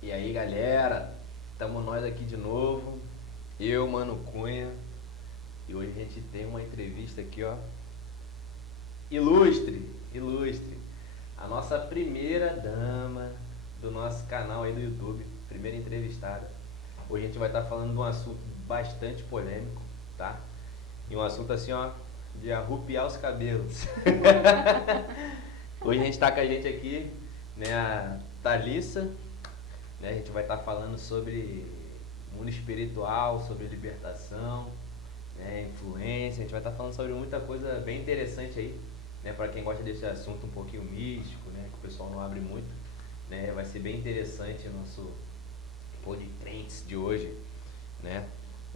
E aí galera, estamos nós aqui de novo, eu, Mano Cunha, e hoje a gente tem uma entrevista aqui, ó, ilustre, a nossa primeira dama do nosso canal aí do YouTube, primeira entrevistada. Hoje a gente vai estar falando de um assunto bastante polêmico, tá? E um assunto assim, ó, de arrupiar os cabelos. Hoje a gente tá com a gente aqui, né, a Thalissa, né, a gente vai estar falando sobre mundo espiritual, sobre libertação, né, influência, a gente vai estar falando sobre muita coisa bem interessante aí, né, para quem gosta desse assunto um pouquinho místico, né, que o pessoal não abre muito, né, vai ser bem interessante o nosso podcast de hoje, né.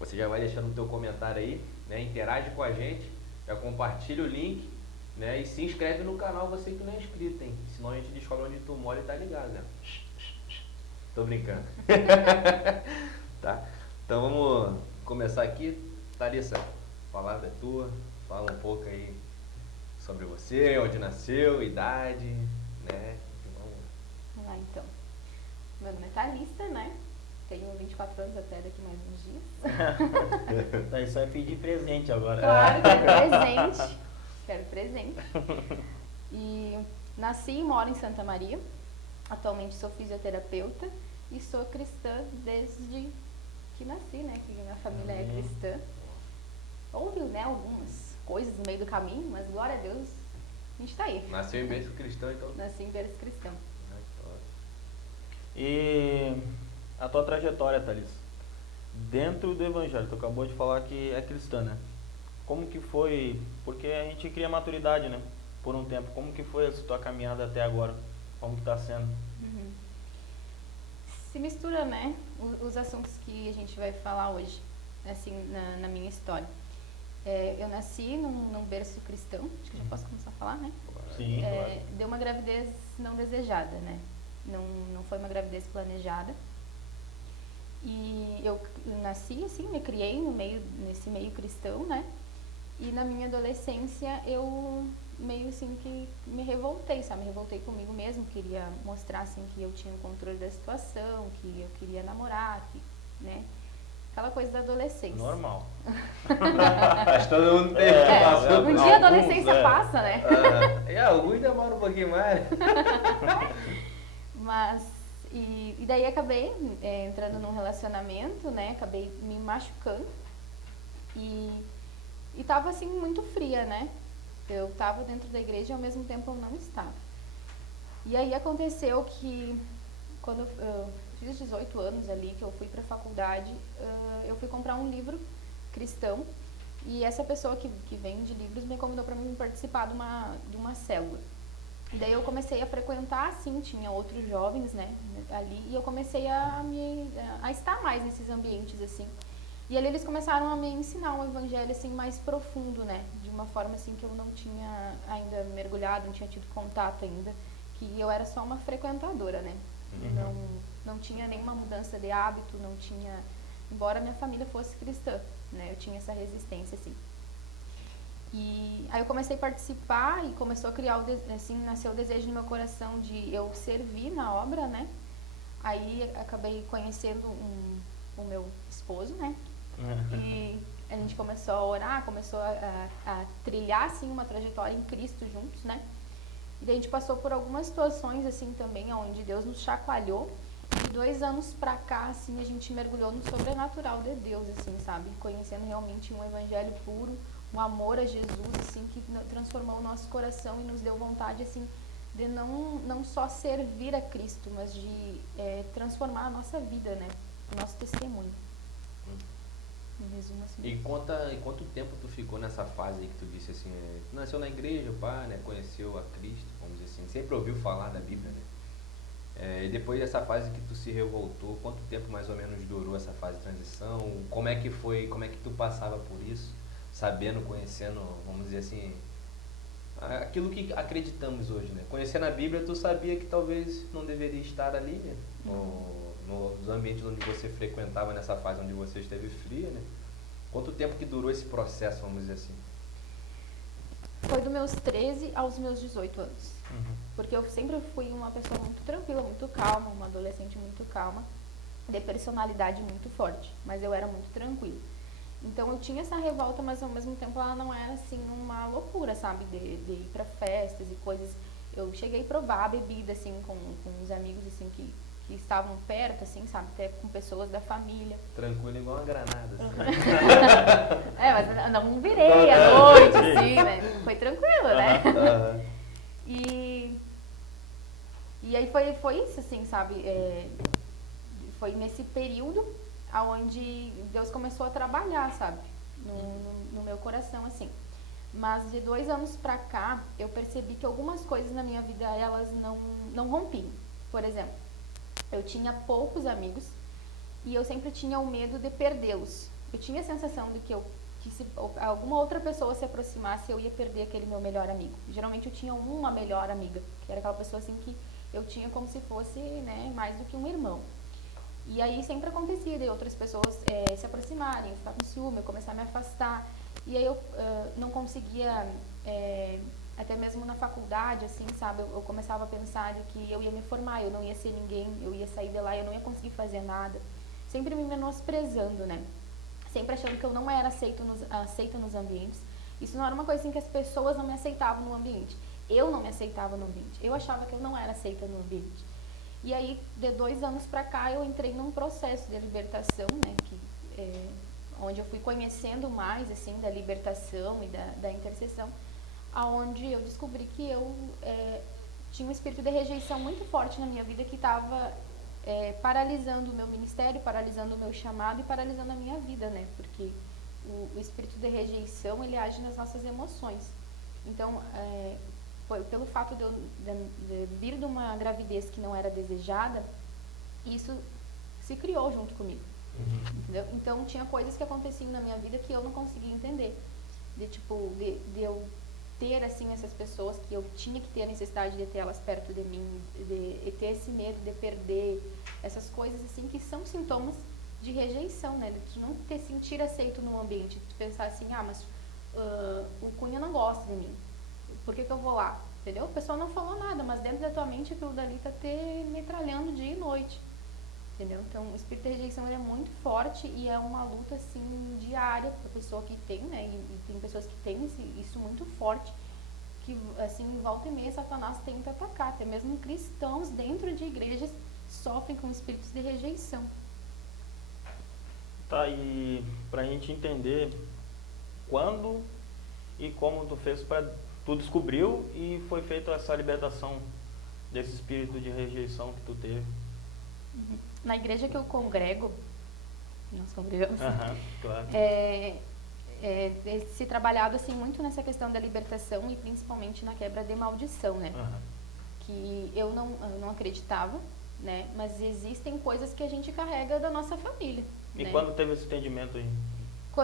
Você já vai deixando o teu comentário aí, né, interage com a gente, já compartilha o link, né, e se inscreve no canal, você que não é inscrito, hein, senão a gente descobre onde tu mora e tá ligado, né. Tô brincando. Tá? Então vamos começar aqui. Thalissa, a palavra é tua. Fala um pouco aí sobre você, onde nasceu, idade, né? Vamos lá então. Meu nome é Thalissa, né? Tenho 24 anos até daqui mais uns dias. Tá, isso vai pedir presente agora. Claro, quero presente. E nasci e moro em Santa Maria. Atualmente sou fisioterapeuta e sou cristã desde que nasci, né? Que minha família é cristã. Houve, né, algumas coisas no meio do caminho, mas glória a Deus, a gente tá aí. Nasceu em berço cristão, então? Nasci em berço cristão. E a tua trajetória, Thalissa, dentro do evangelho, tu acabou de falar que é cristã, né? Como que foi, porque a gente cria maturidade, né? Por um tempo, como que foi essa tua caminhada até agora? Como que tá sendo? Se mistura, né, os assuntos que a gente vai falar hoje, assim, na minha história. Eu nasci num berço cristão, acho que já posso começar a falar, né? Sim, claro. Deu uma gravidez não desejada, né? Não foi uma gravidez planejada. E eu nasci, assim, me criei nesse meio cristão, né? E na minha adolescência eu meio assim que me revoltei, sabe? Me revoltei comigo mesmo, queria mostrar assim que eu tinha o controle da situação, que eu queria namorar, né? Aquela coisa da adolescência. Normal. Acho que todo mundo tem que passar. Um dia a adolescência passa, né? Alguns demoram um pouquinho mais. Mas, e daí acabei entrando num relacionamento, né? Acabei me machucando e tava assim muito fria, né? Eu tava dentro da igreja e ao mesmo tempo eu não estava. E aí aconteceu que quando eu fiz 18 anos ali, que eu fui pra faculdade, eu fui comprar um livro cristão e essa pessoa que vende livros me convidou para mim participar de uma célula. E daí eu comecei a frequentar, assim, tinha outros jovens, né, ali, e eu comecei a estar mais nesses ambientes, assim. E ali eles começaram a me ensinar um evangelho, assim, mais profundo, né, de uma forma, assim, que eu não tinha ainda mergulhado, não tinha tido contato ainda, que eu era só uma frequentadora, né. Não tinha nenhuma mudança de hábito, não tinha, embora minha família fosse cristã, né, eu tinha essa resistência, assim. E aí eu comecei a participar e começou a criar, nasceu o desejo no meu coração de eu servir na obra, né? Aí acabei conhecendo o meu esposo, né? E A gente começou a orar, começou a trilhar, assim, uma trajetória em Cristo juntos, né? E daí a gente passou por algumas situações, assim, também, onde Deus nos chacoalhou. De 2 anos pra cá, assim, a gente mergulhou no sobrenatural de Deus, assim, sabe? Conhecendo realmente um evangelho puro, um amor a Jesus, assim, que transformou o nosso coração e nos deu vontade, assim, de não só servir a Cristo, mas de transformar a nossa vida, né? O nosso testemunho. Em resumo, assim. E quanto tempo tu ficou nessa fase aí que tu disse assim, tu nasceu na igreja, pá, né? Conheceu a Cristo, vamos dizer assim, sempre ouviu falar da Bíblia, né? E depois dessa fase que tu se revoltou, quanto tempo mais ou menos durou essa fase de transição? Como é que foi, como é que tu passava por isso? Sabendo, conhecendo, vamos dizer assim, aquilo que acreditamos hoje, né? Conhecendo a Bíblia, tu sabia que talvez não deveria estar ali, né? Nos ambientes onde você frequentava, nessa fase onde você esteve fria, né? Quanto tempo que durou esse processo, vamos dizer assim? Foi dos meus 13 aos meus 18 anos. Porque eu sempre fui uma pessoa muito tranquila, muito calma, uma adolescente muito calma, de personalidade muito forte, mas eu era muito tranquila. Então eu tinha essa revolta, mas ao mesmo tempo ela não era assim uma loucura, sabe, de ir pra festas e coisas. Eu cheguei a provar a bebida, assim, com os amigos, assim, que estavam perto, assim, sabe, até com pessoas da família. Tranquilo igual uma granada, assim. Mas não virei à noite, assim, né, foi tranquilo, né. E aí foi isso, assim, sabe, foi nesse período onde Deus começou a trabalhar, sabe, no meu coração, assim. Mas de 2 anos pra cá, eu percebi que algumas coisas na minha vida, elas não rompiam. Por exemplo, eu tinha poucos amigos e eu sempre tinha o medo de perdê-los. Eu tinha a sensação de que se alguma outra pessoa se aproximasse, eu ia perder aquele meu melhor amigo. Geralmente eu tinha uma melhor amiga, que era aquela pessoa assim que eu tinha como se fosse, né, mais do que um irmão. E aí sempre acontecia de outras pessoas se aproximarem, eu ficar com ciúme, eu começar a me afastar. E aí eu não conseguia, até mesmo na faculdade, assim, sabe, eu começava a pensar de que eu ia me formar, eu não ia ser ninguém, eu ia sair de lá, eu não ia conseguir fazer nada. Sempre me menosprezando, né? Sempre achando que eu não era aceita nos ambientes. Isso não era uma coisa assim que as pessoas não me aceitavam no ambiente. Eu não me aceitava no ambiente. Eu achava que eu não era aceita no ambiente. E aí, de 2 anos pra cá, eu entrei num processo de libertação, né? Onde eu fui conhecendo mais, assim, da libertação e da intercessão, aonde eu descobri que eu tinha um espírito de rejeição muito forte na minha vida que estava paralisando o meu ministério, paralisando o meu chamado e paralisando a minha vida, né? Porque o espírito de rejeição, ele age nas nossas emoções. Então, pelo fato de eu vir de uma gravidez que não era desejada, isso se criou junto comigo. Entendeu? Então, tinha coisas que aconteciam na minha vida que eu não conseguia entender. De eu ter, assim, essas pessoas que eu tinha que ter a necessidade de ter elas perto de mim, de ter esse medo de perder, essas coisas, assim, que são sintomas de rejeição, né? De não te sentir aceito no ambiente, de pensar assim, mas o Cunha não gosta de mim, por que eu vou lá? Entendeu? O pessoal não falou nada, mas dentro da tua mente aquilo dali tá te metralhando dia e noite. Entendeu? Então, o espírito de rejeição ele é muito forte e é uma luta, assim, diária para a pessoa que tem, né? E tem pessoas que têm isso muito forte, que, assim, volta e meia, Satanás tenta atacar. Até mesmo cristãos dentro de igrejas sofrem com espíritos de rejeição. Tá, e pra gente entender quando e como tu fez tu descobriu e foi feita essa libertação desse espírito de rejeição que tu teve. Na igreja que eu congrego, nós congregamos, claro. se trabalhado assim muito nessa questão da libertação e principalmente na quebra de maldição, né? Que eu não acreditava, né? Mas existem coisas que a gente carrega da nossa família. E né? quando teve esse entendimento aí?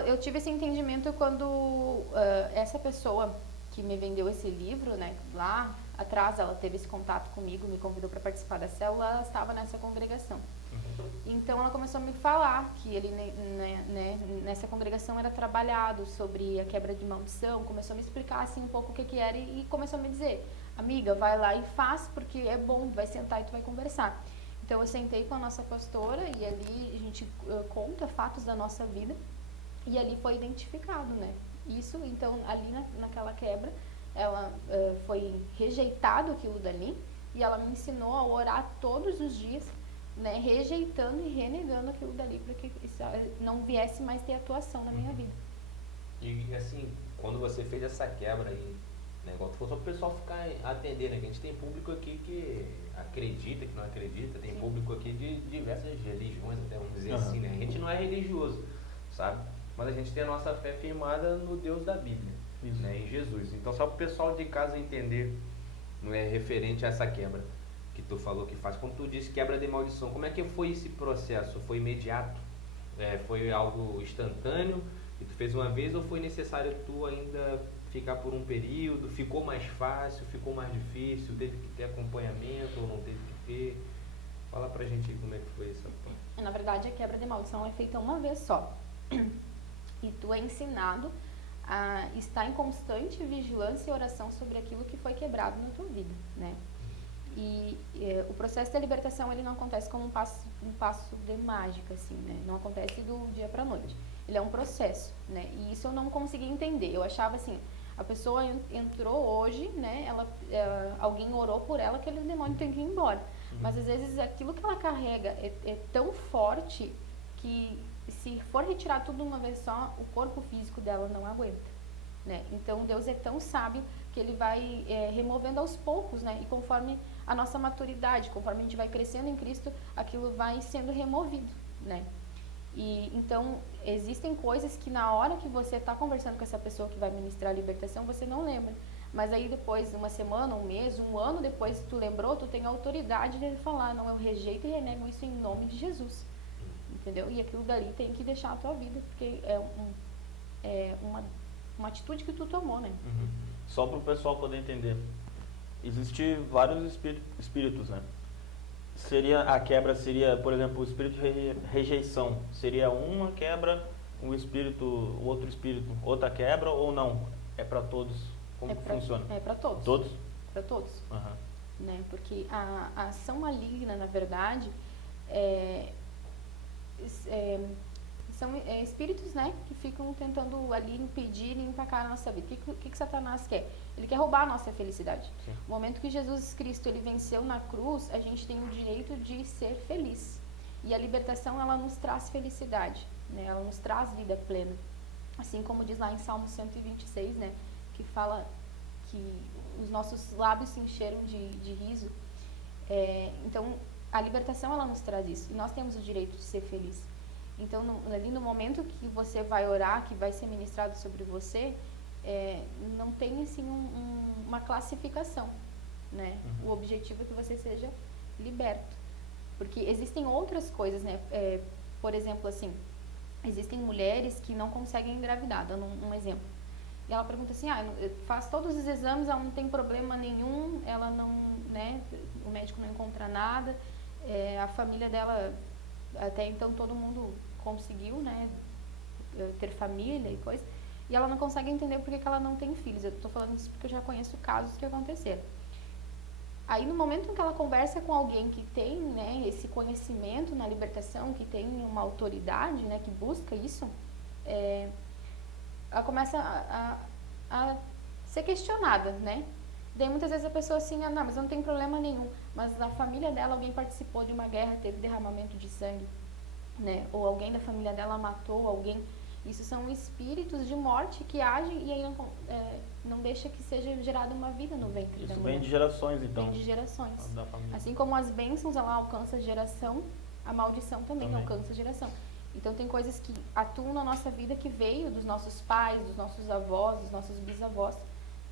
Eu tive esse entendimento quando essa pessoa que me vendeu esse livro, né? Lá atrás ela teve esse contato comigo, me convidou para participar da célula, ela estava nessa congregação. Então ela começou a me falar que ele, nessa congregação era trabalhado sobre a quebra de maldição, começou a me explicar assim um pouco o que era e começou a me dizer, amiga, vai lá e faz porque é bom, vai sentar e tu vai conversar. Então eu sentei com a nossa pastora e ali a gente conta fatos da nossa vida E ali foi identificado, né? Isso, então, ali naquela quebra, ela foi rejeitado aquilo dali, e ela me ensinou a orar todos os dias, né? Rejeitando e renegando aquilo dali, para que isso não viesse mais ter atuação na minha vida. E assim, quando você fez essa quebra aí, né, igual tu falou, só pro pessoal ficar atender, né? Que a gente tem público aqui que acredita, que não acredita, tem Sim. público aqui de diversas religiões, até vamos dizer Aham. assim, né? A gente não é religioso, sabe? Mas a gente tem a nossa fé firmada no Deus da Bíblia, Isso. né? Em Jesus. Então só pro pessoal de casa entender, não é referente a essa quebra que tu falou que faz. Como tu disse, quebra de maldição, como é que foi esse processo? Foi imediato? Foi algo instantâneo e tu fez uma vez, ou foi necessário tu ainda ficar por um período? Ficou mais fácil, ficou mais difícil, teve que ter acompanhamento ou não teve que ter? Fala pra gente aí como é que foi essa parte. Na verdade, a quebra de maldição é feita uma vez só. E tu é ensinado a estar em constante vigilância e oração sobre aquilo que foi quebrado na tua vida, né? E o processo da libertação, ele não acontece como um passo de mágica, assim, né? Não acontece do dia para noite. Ele é um processo, né? E isso eu não conseguia entender. Eu achava assim, a pessoa entrou hoje, né? Alguém orou por ela, aquele demônio tem que ir embora. Mas às vezes aquilo que ela carrega é tão forte que se for retirar tudo de uma vez só, o corpo físico dela não aguenta, né? Então Deus é tão sábio que Ele vai removendo aos poucos, né? E conforme a nossa maturidade, conforme a gente vai crescendo em Cristo, aquilo vai sendo removido, né? E então existem coisas que na hora que você está conversando com essa pessoa que vai ministrar a libertação, você não lembra. Mas aí depois, uma semana, um mês, um ano depois, tu lembrou, tu tem a autoridade de falar, não, eu rejeito e renego isso em nome de Jesus. Entendeu? E aquilo dali tem que deixar a tua vida, porque é uma atitude que tu tomou, né? Só para o pessoal poder entender. Existem vários espíritos, né? A quebra seria, por exemplo, o espírito de rejeição. Seria uma quebra, o outro espírito, outra quebra, ou não? É para todos? Como que funciona? É para todos. Todos? Para todos. Aham. Né? Porque a ação maligna, na verdade, são espíritos, né, que ficam tentando ali impedir e empacar a nossa vida. O que Satanás quer? Ele quer roubar a nossa felicidade. Sim. No momento que Jesus Cristo ele venceu na cruz, a gente tem o direito de ser feliz. E a libertação, ela nos traz felicidade, né? Ela nos traz vida plena. Assim como diz lá em Salmo 126, né, que fala que os nossos lábios se encheram de riso. Então, a libertação, ela nos traz isso. E nós temos o direito de ser feliz. Então, ali no momento que você vai orar, que vai ser ministrado sobre você, não tem assim uma classificação, né? O objetivo é que você seja liberto. Porque existem outras coisas, né? Por exemplo, assim, existem mulheres que não conseguem engravidar, dando um exemplo. E ela pergunta assim, faz todos os exames, ela não tem problema nenhum, ela não, né? O médico não encontra nada, a família dela, até então todo mundo conseguiu, né, ter família e coisa, e ela não consegue entender por que ela não tem filhos. Eu tô falando isso porque eu já conheço casos que aconteceram. Aí no momento em que ela conversa com alguém que tem, né, esse conhecimento na libertação, que tem uma autoridade, né, que busca isso, ela começa a ser questionada, né? Daí muitas vezes a pessoa assim, não, mas não tem problema nenhum, mas na família dela alguém participou de uma guerra, teve derramamento de sangue, né? Ou alguém da família dela matou alguém. Isso são espíritos de morte que agem e aí não deixa que seja gerada uma vida no ventre da Isso mulher. vem de gerações, então. Vem de gerações. Da família. Assim como as bênçãos, ela alcança a geração, a maldição também alcança a geração. Então tem coisas que atuam na nossa vida que veio dos nossos pais, dos nossos avós, dos nossos bisavós,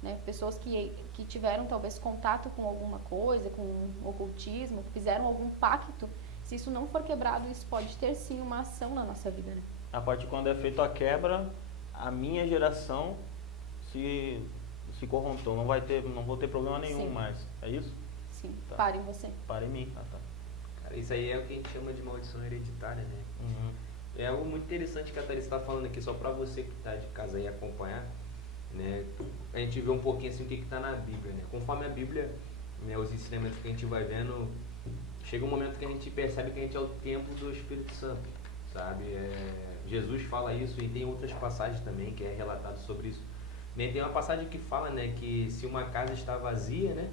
né? Pessoas que tiveram talvez contato com alguma coisa, com ocultismo, fizeram algum pacto. Se isso não for quebrado, isso pode ter sim uma ação na nossa vida, né? A partir de quando é feita a quebra, a minha geração se corrompeu. Não vou ter problema nenhum Sim. mais. É isso? Sim, Tá. para em você. Para em mim. Tá. Cara, isso aí é o que a gente chama de maldição hereditária, né? É algo muito interessante que a Thalissa está falando aqui, só para você que está de casa aí acompanhar, né? A gente vê um pouquinho assim o que está na Bíblia, né? Conforme a Bíblia, né, os ensinamentos que a gente vai vendo, chega um momento que a gente percebe que a gente é o templo do Espírito Santo, sabe? Jesus fala isso e tem outras passagens também que é relatado sobre isso. Né? Tem uma passagem que fala, né, que se uma casa está vazia, né,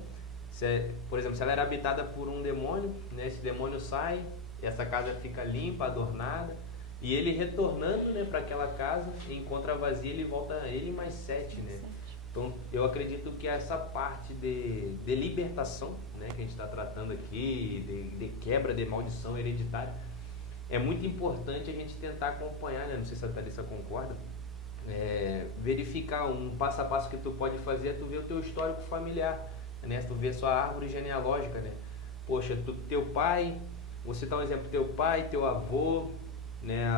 por exemplo, se ela era habitada por um demônio, né, esse demônio sai, essa casa fica limpa, adornada, e ele retornando, né, para aquela casa, encontra vazia, ele volta ele mais 7, né? Então, eu acredito que essa parte de libertação, né, que a gente está tratando aqui, de quebra de maldição hereditária, é muito importante a gente tentar acompanhar, né? Não sei se a Thalissa concorda, verificar um passo a passo que tu pode fazer, é tu ver o teu histórico familiar, né? Tu ver sua árvore genealógica, né? Poxa, teu pai, vou citar um exemplo, teu pai, teu avô, né,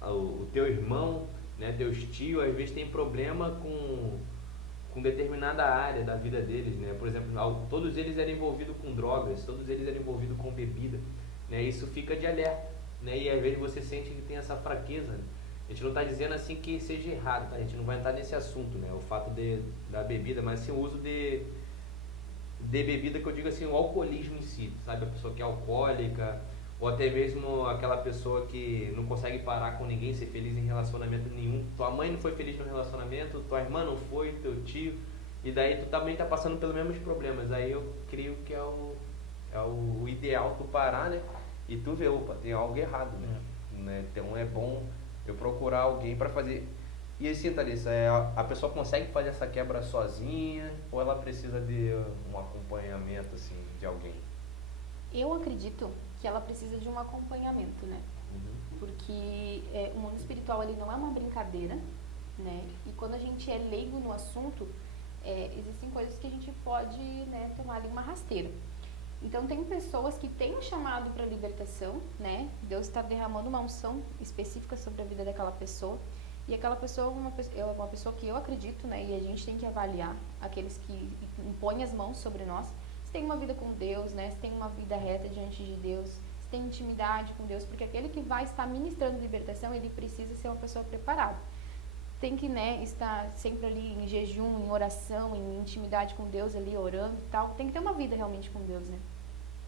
o teu irmão, né, teus tios, às vezes tem problema com determinada área da vida deles, né? Por exemplo, todos eles eram envolvidos com drogas, todos eles eram envolvidos com bebida, né? Isso fica de alerta, né? E às vezes você sente que tem essa fraqueza, né? A gente não está dizendo assim que seja errado, tá? A gente não vai entrar nesse assunto, né? O fato da bebida, mas assim, o uso de bebida, que eu digo assim, o alcoolismo em si, sabe? A pessoa que é alcoólica, ou até mesmo aquela pessoa que não consegue parar com ninguém, ser feliz em relacionamento nenhum. Tua mãe não foi feliz no relacionamento, tua irmã não foi, teu tio, e daí tu também tá passando pelos mesmos problemas. Aí eu creio que é o ideal tu parar, né? E tu ver, opa, tem algo errado, né? Então é bom eu procurar alguém para fazer. E assim, Thalissa, a pessoa consegue fazer essa quebra sozinha, ou ela precisa de um acompanhamento, assim, de alguém? Eu acredito que ela precisa de um acompanhamento, né? Porque o mundo espiritual, ele não é uma brincadeira, né? E quando a gente é leigo no assunto, existem coisas que a gente pode, né, tomar ali uma rasteira. Então, tem pessoas que têm um chamado para libertação, né? Deus está derramando uma unção específica sobre a vida daquela pessoa. E aquela pessoa é uma pessoa que eu acredito, né? E a gente tem que avaliar aqueles que impõem as mãos sobre nós. Se tem uma vida com Deus, né? Se tem uma vida reta diante de Deus, se tem intimidade com Deus, porque aquele que vai estar ministrando libertação, ele precisa ser uma pessoa preparada. Tem que, né, estar sempre ali em jejum, em oração, em intimidade com Deus ali, orando e tal. Tem que ter uma vida realmente com Deus, né?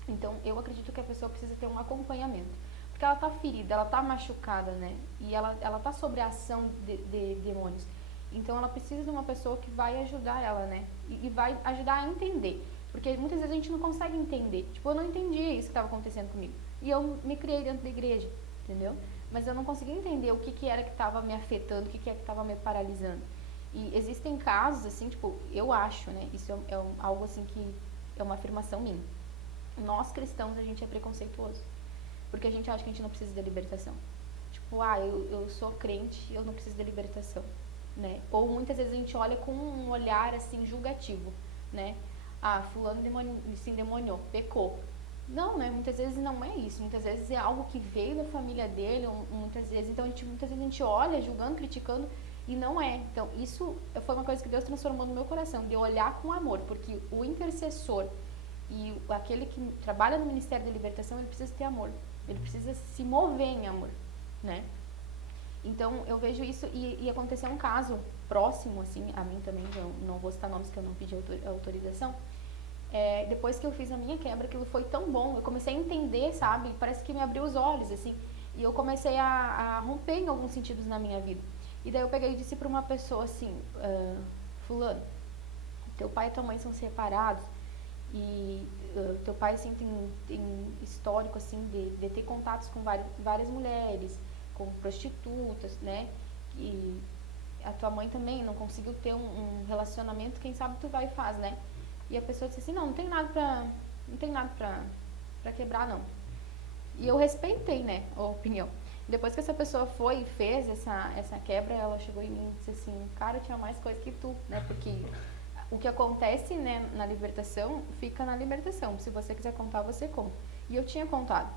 Então, eu acredito que a pessoa precisa ter um acompanhamento. Porque ela está ferida, ela está machucada, né? E ela está sob a ação de demônios. Então, ela precisa de uma pessoa que vai ajudar ela, né? E vai ajudar a entender. Porque muitas vezes a gente não consegue entender. Tipo, eu não entendia isso que estava acontecendo comigo. E eu me criei dentro da igreja, entendeu? Mas eu não conseguia entender o que era que estava me afetando, o que é que estava me paralisando. E existem casos, assim, tipo, eu acho, né? Isso algo assim que é uma afirmação minha. Nós cristãos, a gente é preconceituoso. Porque a gente acha que a gente não precisa de libertação. Tipo, eu sou crente, eu não preciso de libertação, né? Ou muitas vezes a gente olha com um olhar, assim, julgativo, né? Fulano se endemoniou, pecou. Não, né? Muitas vezes não é isso. Muitas vezes é algo que veio da família dele, muitas vezes a gente olha julgando, criticando, e não é. Então, isso foi uma coisa que Deus transformou no meu coração, de olhar com amor, porque o intercessor e aquele que trabalha no Ministério da Libertação, ele precisa ter amor. Ele precisa se mover em amor, né? Então, eu vejo isso, e aconteceu um caso próximo, assim, a mim também, eu não vou citar nomes que eu não pedi autorização. Depois que eu fiz a minha quebra, aquilo foi tão bom, eu comecei a entender, sabe? Parece que me abriu os olhos, assim, e eu comecei a romper em alguns sentidos na minha vida. E daí eu peguei e disse para uma pessoa assim, fulano, teu pai e tua mãe são separados, e teu pai, assim, tem histórico, assim, de ter contatos com várias mulheres, com prostitutas, né? E a tua mãe também não conseguiu ter um relacionamento, quem sabe tu vai e faz, né? E a pessoa disse assim, não tem nada pra quebrar, não. E eu respeitei, né, a opinião. Depois que essa pessoa foi e fez essa quebra, ela chegou em mim e disse assim, cara, eu tinha mais coisa que tu, né? Porque o que acontece, né, na libertação, fica na libertação. Se você quiser contar, você conta. E eu tinha contado.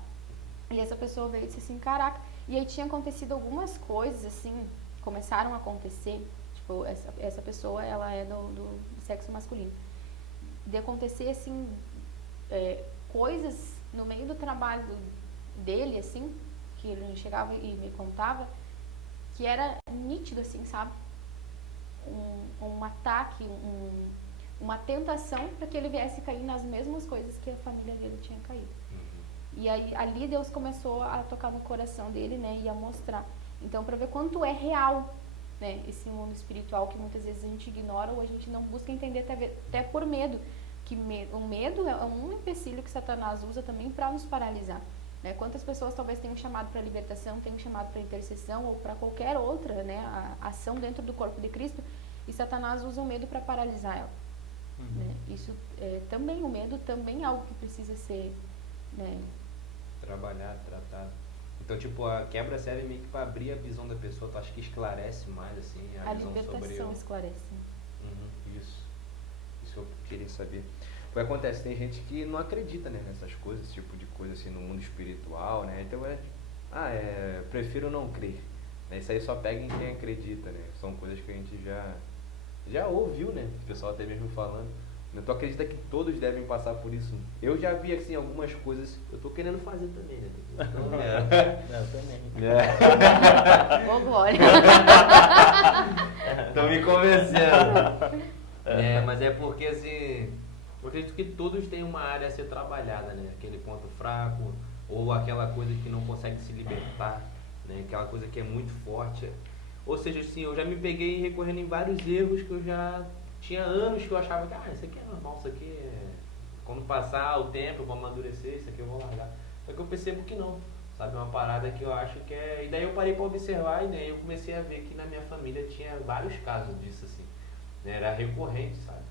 E essa pessoa veio e disse assim, caraca. E aí tinha acontecido algumas coisas, assim, começaram a acontecer. Tipo, essa pessoa, ela é do sexo masculino. De acontecer, assim, coisas no meio do trabalho dele, assim, que ele chegava e me contava, que era nítido, assim, sabe? Um ataque, uma tentação para que ele viesse cair nas mesmas coisas que a família dele tinha caído. E aí ali Deus começou a tocar no coração dele, né, e a mostrar. Então, para ver quanto é real, né, esse mundo espiritual que muitas vezes a gente ignora ou a gente não busca entender até por medo, que o medo é um empecilho que Satanás usa também para nos paralisar. Né? Quantas pessoas talvez tenham chamado para libertação, tenham chamado para intercessão ou para qualquer outra, né, a ação dentro do corpo de Cristo, e Satanás usa o medo para paralisar ela. Né? Isso também, o medo também é algo que precisa ser, né, trabalhado, tratado. Então, tipo, a quebra serve meio que para abrir a visão da pessoa. Tu acha que esclarece mais, assim, a visão sobre libertação eu? esclarece. Isso eu queria saber. O que acontece? Tem gente que não acredita, né, nessas coisas, esse tipo de coisa assim, no mundo espiritual, né? Então prefiro não crer. Né? Isso aí só pega em quem acredita, né? São coisas que a gente já ouviu, né? O pessoal até mesmo falando. Tu acredita que todos devem passar por isso? Eu já vi, assim, algumas coisas. Eu tô querendo fazer também, né? Eu também. Ô, glória! Estão me convencendo. Mas é porque, assim, eu acredito que todos têm uma área a ser trabalhada, né? Aquele ponto fraco, ou aquela coisa que não consegue se libertar, né? Aquela coisa que é muito forte. Ou seja, assim, eu já me peguei recorrendo em vários erros que eu já tinha anos que eu achava que, isso aqui é normal, isso aqui é... Quando passar o tempo, eu vou amadurecer, isso aqui eu vou largar. Só que eu percebo que não, sabe? Uma parada que eu acho que é... E daí eu parei para observar e né, eu comecei a ver que na minha família tinha vários casos disso, assim. Né? Era recorrente, sabe?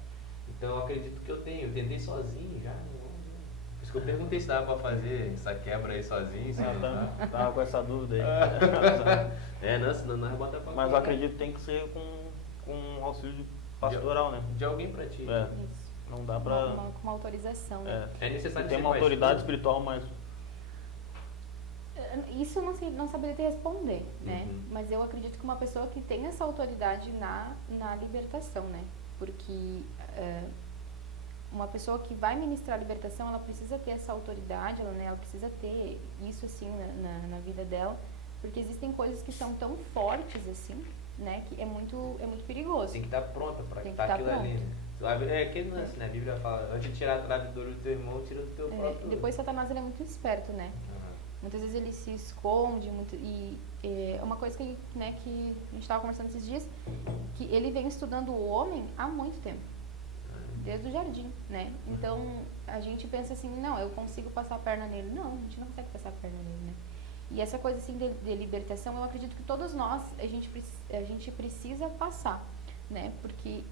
Então eu acredito que eu tentei sozinho já, por isso que eu perguntei se dava pra fazer essa quebra aí sozinho. Tava com essa dúvida aí. Não, senão nós bota pra Mas eu acredito que tem que ser com auxílio pastoral, né? De alguém pra ti. Isso. Não dá pra... Com uma autorização. Né? É necessário ter ser uma autoridade pastor. espiritual, mas... Isso eu não saberia te responder, né? Mas eu acredito que uma pessoa que tem essa autoridade na libertação, né? Porque uma pessoa que vai ministrar a libertação, ela precisa ter essa autoridade, ela precisa ter isso, assim, na vida dela, porque existem coisas que são tão fortes, assim, né? Que é muito perigoso. Tem que estar pronta pra Tem que estar estar aquilo pronto. ali, né? É aquele lance, né? A Bíblia fala, antes de tirar a trave do olho do teu irmão, tira do teu próprio... Depois Satanás, ele é muito esperto, né? Muitas vezes ele se esconde é uma coisa que, né, que a gente estava conversando esses dias, que ele vem estudando o homem há muito tempo, desde o jardim, né? Então a gente pensa assim, não, eu consigo passar a perna nele. Não, a gente não consegue passar a perna nele, né? E essa coisa assim de libertação, eu acredito que todos nós, a gente precisa passar, né? Porque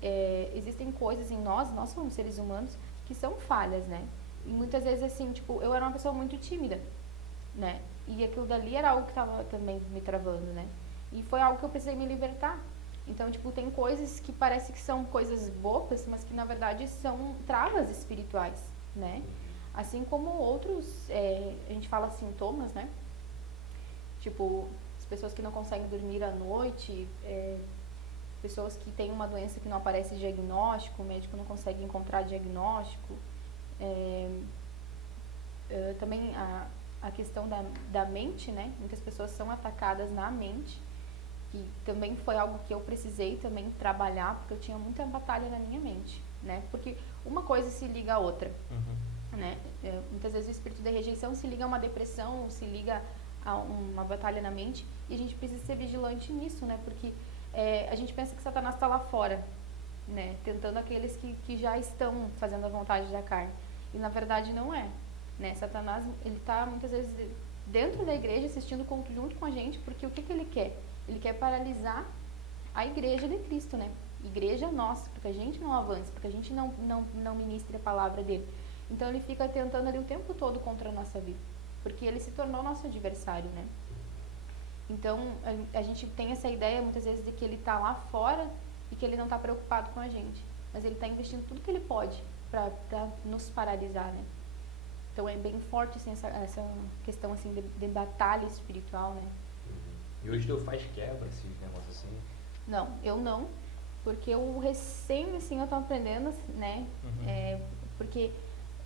existem coisas em nós somos seres humanos, que são falhas, né? E muitas vezes assim, tipo, eu era uma pessoa muito tímida, né? E aquilo dali era algo que estava também me travando, né? E foi algo que eu precisei me libertar. Então, tipo, tem coisas que parece que são coisas bobas, mas que na verdade são travas espirituais, né? Assim como outros, a gente fala sintomas, né? Tipo, as pessoas que não conseguem dormir à noite, pessoas que têm uma doença que não aparece diagnóstico, o médico não consegue encontrar diagnóstico. Também a questão da mente, né? Muitas pessoas são atacadas na mente, que também foi algo que eu precisei também trabalhar, porque eu tinha muita batalha na minha mente, né? Porque uma coisa se liga à outra, né? Muitas vezes o espírito da rejeição se liga a uma depressão, se liga a uma batalha na mente, e a gente precisa ser vigilante nisso, né? Porque a gente pensa que Satanás está lá fora, né? Tentando aqueles que já estão fazendo a vontade da carne, e na verdade não é. Né? Satanás, ele está muitas vezes dentro da igreja assistindo o culto junto com a gente, porque o que ele quer? Ele quer paralisar a igreja de Cristo, né? Igreja nossa, porque a gente não avance, porque a gente não ministre a palavra dele. Então ele fica tentando ali o tempo todo contra a nossa vida, porque ele se tornou nosso adversário, né? Então a gente tem essa ideia muitas vezes de que ele está lá fora e que ele não está preocupado com a gente, mas ele está investindo tudo que ele pode para nos paralisar, né? Então é bem forte assim, essa questão assim, de batalha espiritual, né? E hoje tu faz quebra, esses negócios assim? Não, eu não, porque eu recém, assim, eu tô aprendendo, né? Porque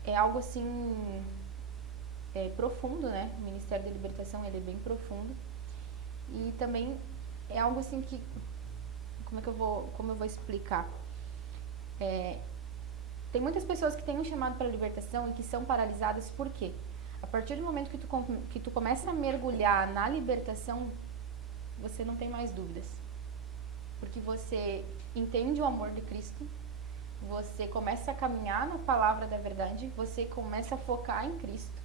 é algo assim, profundo, né? O Ministério da Libertação, ele é bem profundo. E também é algo assim que, como eu vou explicar? Tem muitas pessoas que têm um chamado para a libertação e que são paralisadas, por quê? A partir do momento que tu começa a mergulhar na libertação, você não tem mais dúvidas. Porque você entende o amor de Cristo, você começa a caminhar na palavra da verdade, você começa a focar em Cristo,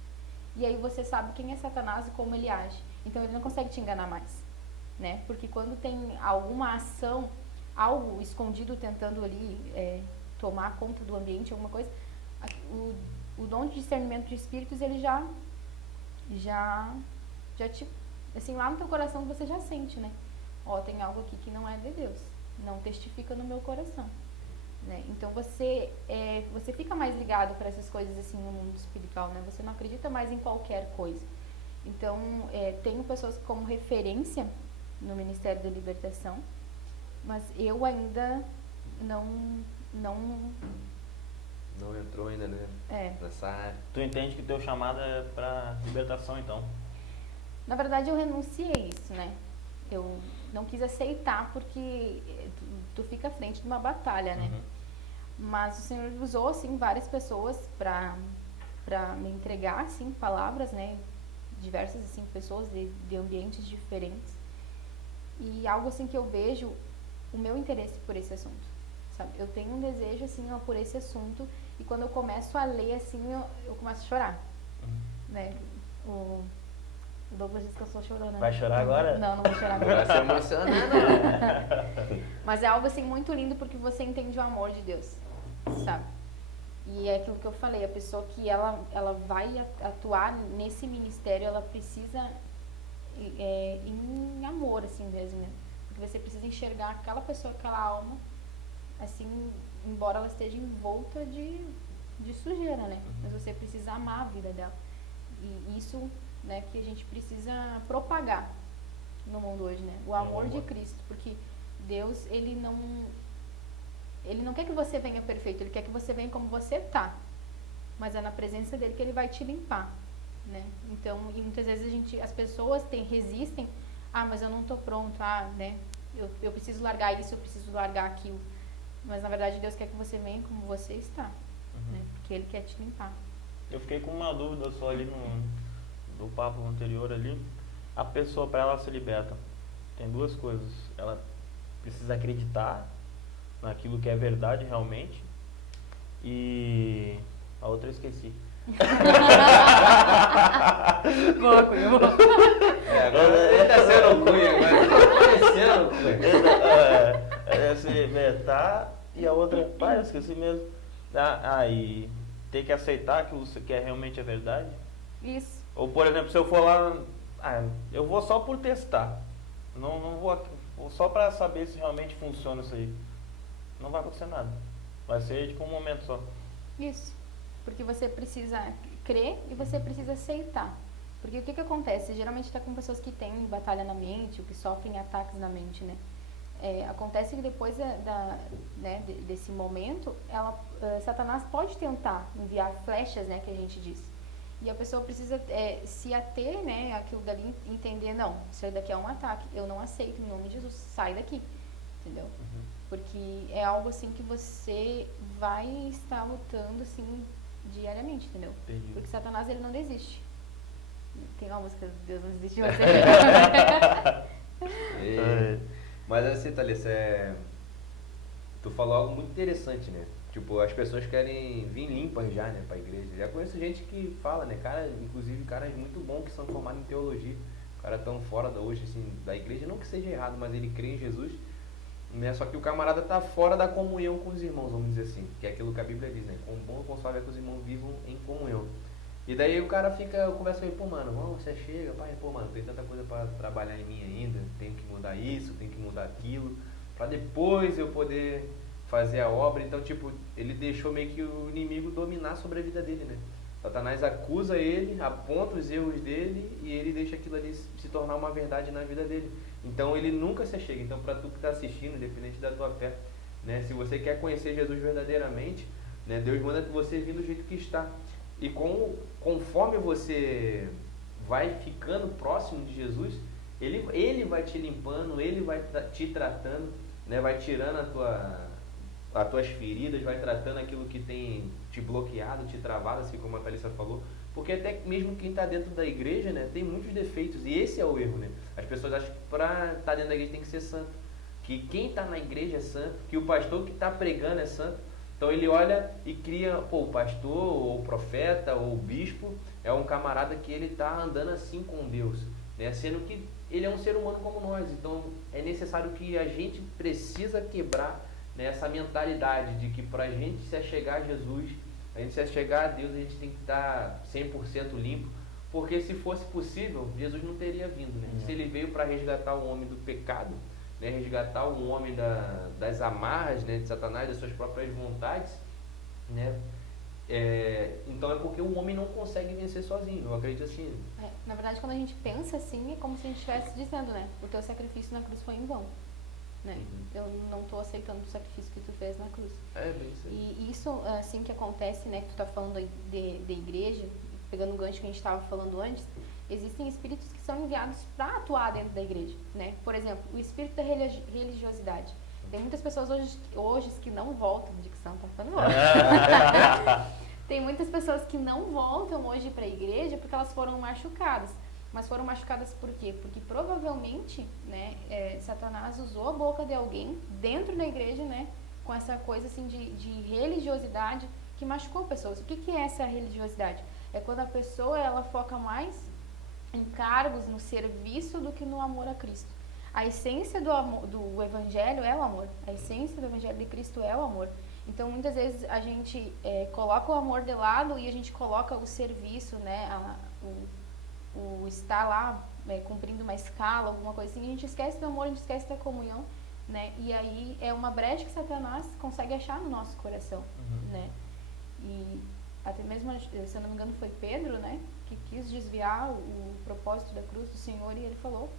e aí você sabe quem é Satanás e como ele age. Então ele não consegue te enganar mais, né? Porque quando tem alguma ação, algo escondido tentando ali tomar conta do ambiente, alguma coisa, o dom de discernimento de espíritos, ele já te, assim, lá no teu coração você já sente, né? Ó, tem algo aqui que não é de Deus, não testifica no meu coração, né? Então você fica mais ligado para essas coisas assim no mundo espiritual, né? Você não acredita mais em qualquer coisa. Então, tenho pessoas como referência no Ministério da Libertação, mas eu ainda não entrou ainda, né? Nessa área. Tu entende que teu chamado é para libertação, então? Na verdade, eu renunciei isso, né? Eu não quis aceitar porque tu fica à frente de uma batalha, né? Mas o Senhor usou, assim, várias pessoas para me entregar, assim, palavras, né? Diversas, assim, pessoas de ambientes diferentes. E algo, assim, que eu vejo o meu interesse por esse assunto, sabe? Eu tenho um desejo, assim, ó, por esse assunto, e quando eu começo a ler, assim, eu começo a chorar, né? O Douglas disse que eu sou chorona. Vai chorar agora? Não vou chorar Não vai agora. se emocionar, não. Mas é algo, assim, muito lindo porque você entende o amor de Deus, sabe? E é aquilo que eu falei, a pessoa que ela vai atuar nesse ministério, ela precisa em amor, assim mesmo, né? Porque você precisa enxergar aquela pessoa, aquela alma, assim, embora ela esteja envolta de sujeira, né? Mas você precisa amar a vida dela. E isso, né, que a gente precisa propagar no mundo hoje, né? O amor de Cristo, porque Deus, ele não quer que você venha perfeito, ele quer que você venha como você tá. Mas é na presença dele que ele vai te limpar, né? Então, e muitas vezes as pessoas resistem, mas eu não tô pronto, né? Eu preciso largar isso, eu preciso largar aquilo. Mas na verdade Deus quer que você venha como você está, né? Porque ele quer te limpar. Eu fiquei com uma dúvida só ali do papo anterior ali. A pessoa, para ela ser liberta, tem duas coisas. Ela precisa acreditar naquilo que é verdade realmente, e a outra eu esqueci. Boa, Cunha, boa. Agora ele tá sendo Cunha, agora tá parecendo Cunha. Se libertar, e a outra, eu esqueci mesmo. E ter que aceitar que você quer realmente a verdade. Isso. Ou, por exemplo, se eu for lá, eu vou só por testar. Não vou só para saber se realmente funciona isso aí. Não vai acontecer nada. Vai ser tipo um momento só. Isso. Porque você precisa crer e você precisa aceitar. Porque o que acontece? Geralmente está com pessoas que têm batalha na mente, ou que sofrem ataques na mente, né? Acontece que depois desse momento, Satanás pode tentar enviar flechas, né, que a gente diz. E a pessoa precisa se ater, né, aquilo dali, entender, não, isso daqui é um ataque, eu não aceito, em nome de Jesus, sai daqui, entendeu? Porque é algo assim que você vai estar lutando, assim, diariamente, entendeu? Entendi. Porque Satanás, ele não desiste. Tem uma música, Deus não desiste de você. Mas assim, Thalissa, tu falou algo muito interessante, né? Tipo, as pessoas querem vir limpas já, né, pra igreja. Já conheço gente que fala, né, inclusive caras muito bons que são formados em teologia. O cara tão fora hoje, assim, da igreja, não que seja errado, mas ele crê em Jesus, né? Só que o camarada tá fora da comunhão com os irmãos, vamos dizer assim. Que é aquilo que a Bíblia diz, né? Quão bom ou quão suave é que os irmãos vivam em comunhão. E daí o cara conversa com ele, pô, mano, você chega, pai, pô, mano, tem tanta coisa pra trabalhar em mim ainda, tenho que mudar isso, tenho que mudar aquilo, pra depois eu poder fazer a obra. Então, tipo, ele deixou meio que o inimigo dominar sobre a vida dele, né? Satanás acusa ele, aponta os erros dele e ele deixa aquilo ali se tornar uma verdade na vida dele. Então, ele nunca se chega. Então, pra tu que tá assistindo, independente da tua fé, né? Se você quer conhecer Jesus verdadeiramente, né? Deus manda que você vir do jeito que está. E conforme você vai ficando próximo de Jesus, ele vai te limpando, ele vai te tratando, né? Vai tirando as tuas feridas, vai tratando aquilo que tem te bloqueado, te travado, assim como a Thalissa falou. Porque até mesmo quem está dentro da igreja, né, tem muitos defeitos. E esse é o erro, né? As pessoas acham que para estar dentro da igreja tem que ser santo. Que quem está na igreja é santo, que o pastor que está pregando é santo. Então ele olha e cria, pô, o pastor, ou o profeta, ou o bispo, é um camarada que ele está andando assim com Deus, né? Sendo que ele é um ser humano como nós. Então é necessário que a gente precisa quebrar, né, essa mentalidade de que para a gente se achegar a Jesus, a gente se achegar a Deus, a gente tem que estar 100% limpo. Porque se fosse possível, Jesus não teria vindo, né? Se ele veio para resgatar o homem do pecado, né, resgatar o homem das amarras, né, de Satanás, das suas próprias vontades, né? Então é porque o homem não consegue vencer sozinho, eu acredito assim. Na verdade, quando a gente pensa assim, é como se a gente estivesse dizendo, né? O teu sacrifício na cruz foi em vão, né? Eu não estou aceitando o sacrifício que tu fez na cruz. É bem isso aí. E isso, assim, que acontece, né? Que tu tá falando aí de igreja, pegando o gancho que a gente estava falando antes, existem espíritos que são enviados para atuar dentro da igreja, né? Por exemplo, o espírito da religiosidade. Tem muitas pessoas hoje que não voltam, dicção tá ficando boa. Tem muitas pessoas que não voltam hoje para a igreja porque elas foram machucadas. Mas foram machucadas por quê? Porque provavelmente, né, Satanás usou a boca de alguém dentro da igreja, né, com essa coisa assim de religiosidade que machucou pessoas. O que é essa religiosidade? É quando a pessoa ela foca mais em cargos, no serviço, do que no amor a Cristo. A essência do Evangelho é o amor. A essência do Evangelho de Cristo é o amor. Então, muitas vezes a gente coloca o amor de lado e a gente coloca o serviço, né, o estar lá cumprindo uma escala, alguma coisa assim. A gente esquece do amor, a gente esquece da comunhão, né? E aí é uma brecha que Satanás consegue achar no nosso coração, né? E até mesmo, se eu não me engano, foi Pedro, né, que quis desviar o propósito da cruz do Senhor, e ele falou: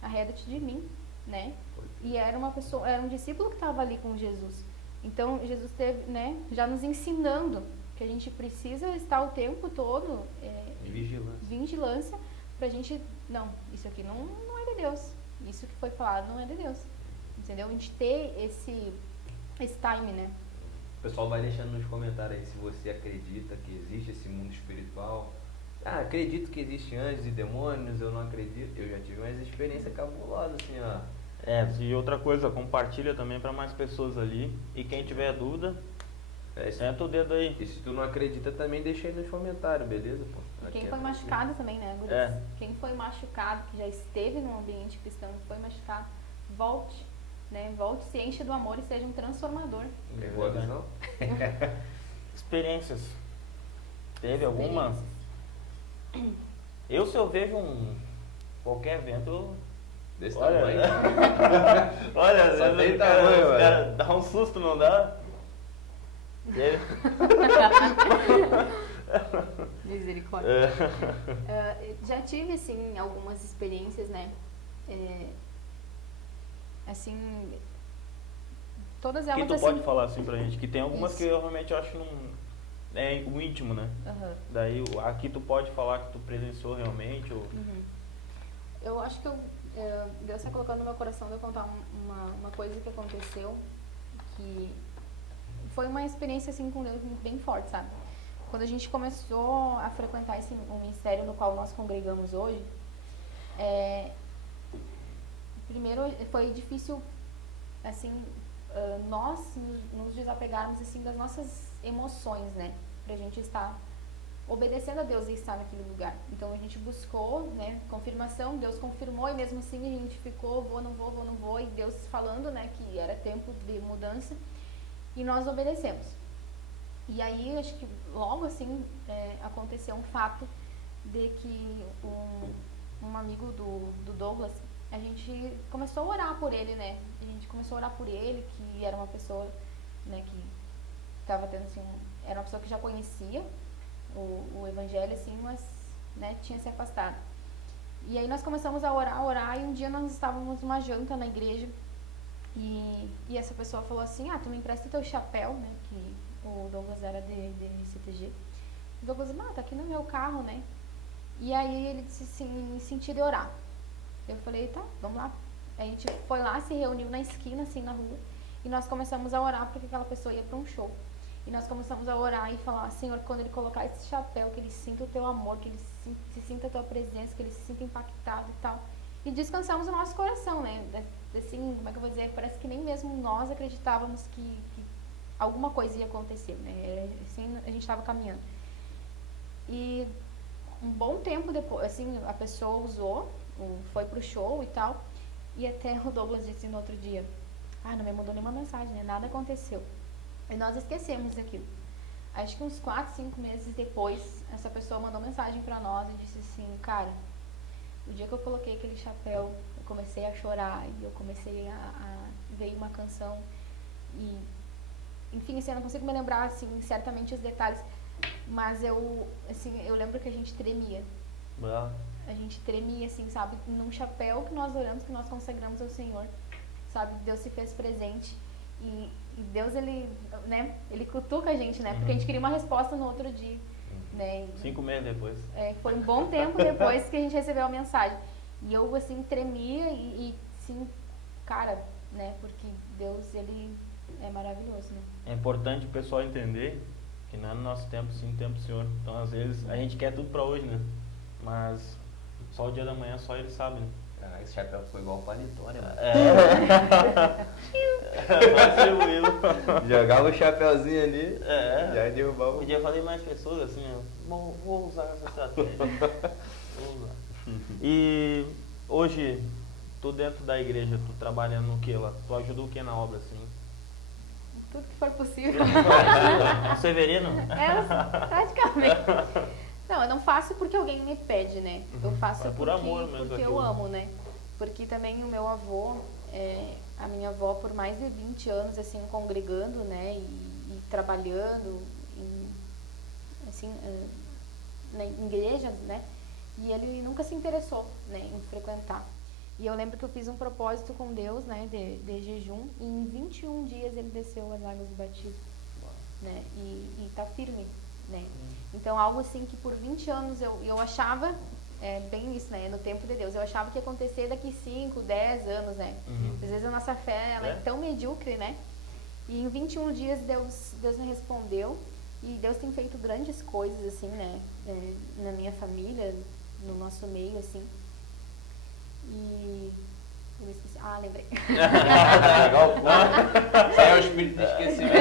arreda-te de mim, né? E era um discípulo que estava ali com Jesus. Então Jesus teve, né, já nos ensinando que a gente precisa estar o tempo todo vigilância pra gente, não, isso aqui não é de Deus, isso que foi falado não é de Deus, entendeu? A gente ter esse time, né? O pessoal vai deixando nos comentários aí se você acredita que existe esse mundo espiritual. Ah, acredito que existe anjos e demônios, eu não acredito. Eu já tive umas experiências cabulosas, assim, ó. E outra coisa, compartilha também para mais pessoas ali. E quem tiver dúvida, senta o dedo aí. E se tu não acredita também, deixa aí nos comentários, beleza? Pô? E quem foi machucado também, né, Guris? Quem foi machucado, que já esteve num ambiente cristão e foi machucado, volte, né? Volte, se enche do amor e seja um transformador. Tem boa visão? Experiências. Teve alguma? Se eu vejo qualquer evento, Desse olha, tamanho. olha, Só tem tamanho, cara, dá um susto, não dá? Misericórdia. Já tive, assim, algumas experiências, né? Assim, todas elas, que tu assim... pode falar assim pra gente? Que tem algumas Isso. que eu realmente acho o íntimo, né? Daí aqui tu pode falar que tu presenciou realmente ou... Eu acho que Deus está colocando no meu coração de eu contar uma coisa que aconteceu, que foi uma experiência assim com Deus bem forte, sabe? Quando a gente começou a frequentar o ministério no qual nós congregamos hoje, primeiro foi difícil, assim, nós nos desapegarmos assim das nossas emoções, né? Pra gente estar obedecendo a Deus e estar naquele lugar. Então a gente buscou, né, confirmação, Deus confirmou, e mesmo assim a gente ficou, vou, não vou, e Deus falando, né, que era tempo de mudança, e nós obedecemos. E aí, acho que logo assim, aconteceu um fato de que um amigo do Douglas, a gente começou a orar por ele, né, a gente começou a orar por ele, que era uma pessoa, né, que estava tendo assim, era uma pessoa que já conhecia o evangelho, assim, mas, né, tinha se afastado. E aí nós começamos a orar, e um dia nós estávamos numa janta na igreja, e essa pessoa falou assim: tu me empresta teu chapéu, né, que o Douglas era de CTG. O Douglas, tá aqui no meu carro, né. E aí ele disse assim, senti de orar. Eu falei, tá, vamos lá. A gente foi lá, se reuniu na esquina, assim, na rua, e nós começamos a orar porque aquela pessoa ia para um show. E nós começamos a orar e falar, Senhor, quando ele colocar esse chapéu, que ele sinta o teu amor, que ele se sinta a tua presença, que ele se sinta impactado e tal. E descansamos o nosso coração, né? Assim, como é que eu vou dizer? Parece que nem mesmo nós acreditávamos que alguma coisa ia acontecer, né? Assim, a gente estava caminhando. E um bom tempo depois, assim, a pessoa usou, foi pro show e tal. E até o Douglas disse no outro dia, não me mandou nenhuma mensagem, né? Nada aconteceu. E nós esquecemos daquilo. Acho que uns 4, 5 meses depois, essa pessoa mandou mensagem pra nós e disse assim, cara, o dia que eu coloquei aquele chapéu, eu comecei a chorar e eu comecei veio uma canção e, enfim, assim, eu não consigo me lembrar, assim, certamente os detalhes, mas eu lembro que a gente tremia. A gente tremia, assim, sabe, num chapéu que nós oramos, que nós consagramos ao Senhor, sabe, Deus se fez presente. E Deus, ele cutuca a gente, né? Porque a gente queria uma resposta no outro dia, né? 5 meses depois. Foi um bom tempo depois que a gente recebeu a mensagem. E eu, assim, tremia sim, cara, né? Porque Deus, ele é maravilhoso, né? É importante o pessoal entender que não é no nosso tempo, sim, no tempo do Senhor. Então, às vezes, a gente quer tudo pra hoje, né? Mas só o dia da manhã, só ele sabe, né? Esse chapéu ficou igual o paletó, né, mano? Jogava o chapéuzinho ali, já derrubava. Podia fazer mais pessoas assim, vou usar essa estratégia. Vou usar. E hoje, tu dentro da igreja, tu trabalhando no que lá? Tu ajuda o que na obra, assim? Tudo que for possível. Severino? Praticamente. Não, eu não faço porque alguém me pede, né? Eu faço por amor mesmo, porque eu amo, né? Porque também o meu avô, a minha avó, por mais de 20 anos, assim, congregando, né? E trabalhando, assim, em igreja, né? E ele nunca se interessou, né, em frequentar. E eu lembro que eu fiz um propósito com Deus, né, de jejum, e em 21 dias ele desceu as águas do batismo, né? E tá firme, né? Então, algo assim que por 20 anos eu achava, bem isso, né? No tempo de Deus. Eu achava que ia acontecer daqui 5, 10 anos, né? Às vezes a nossa fé, ela é tão medíocre, né? E em 21 dias Deus me respondeu. E Deus tem feito grandes coisas, assim, né? Na minha família, no nosso meio, assim. E... eu esqueci. Lembrei. Igual o Sai o espírito do esquecimento.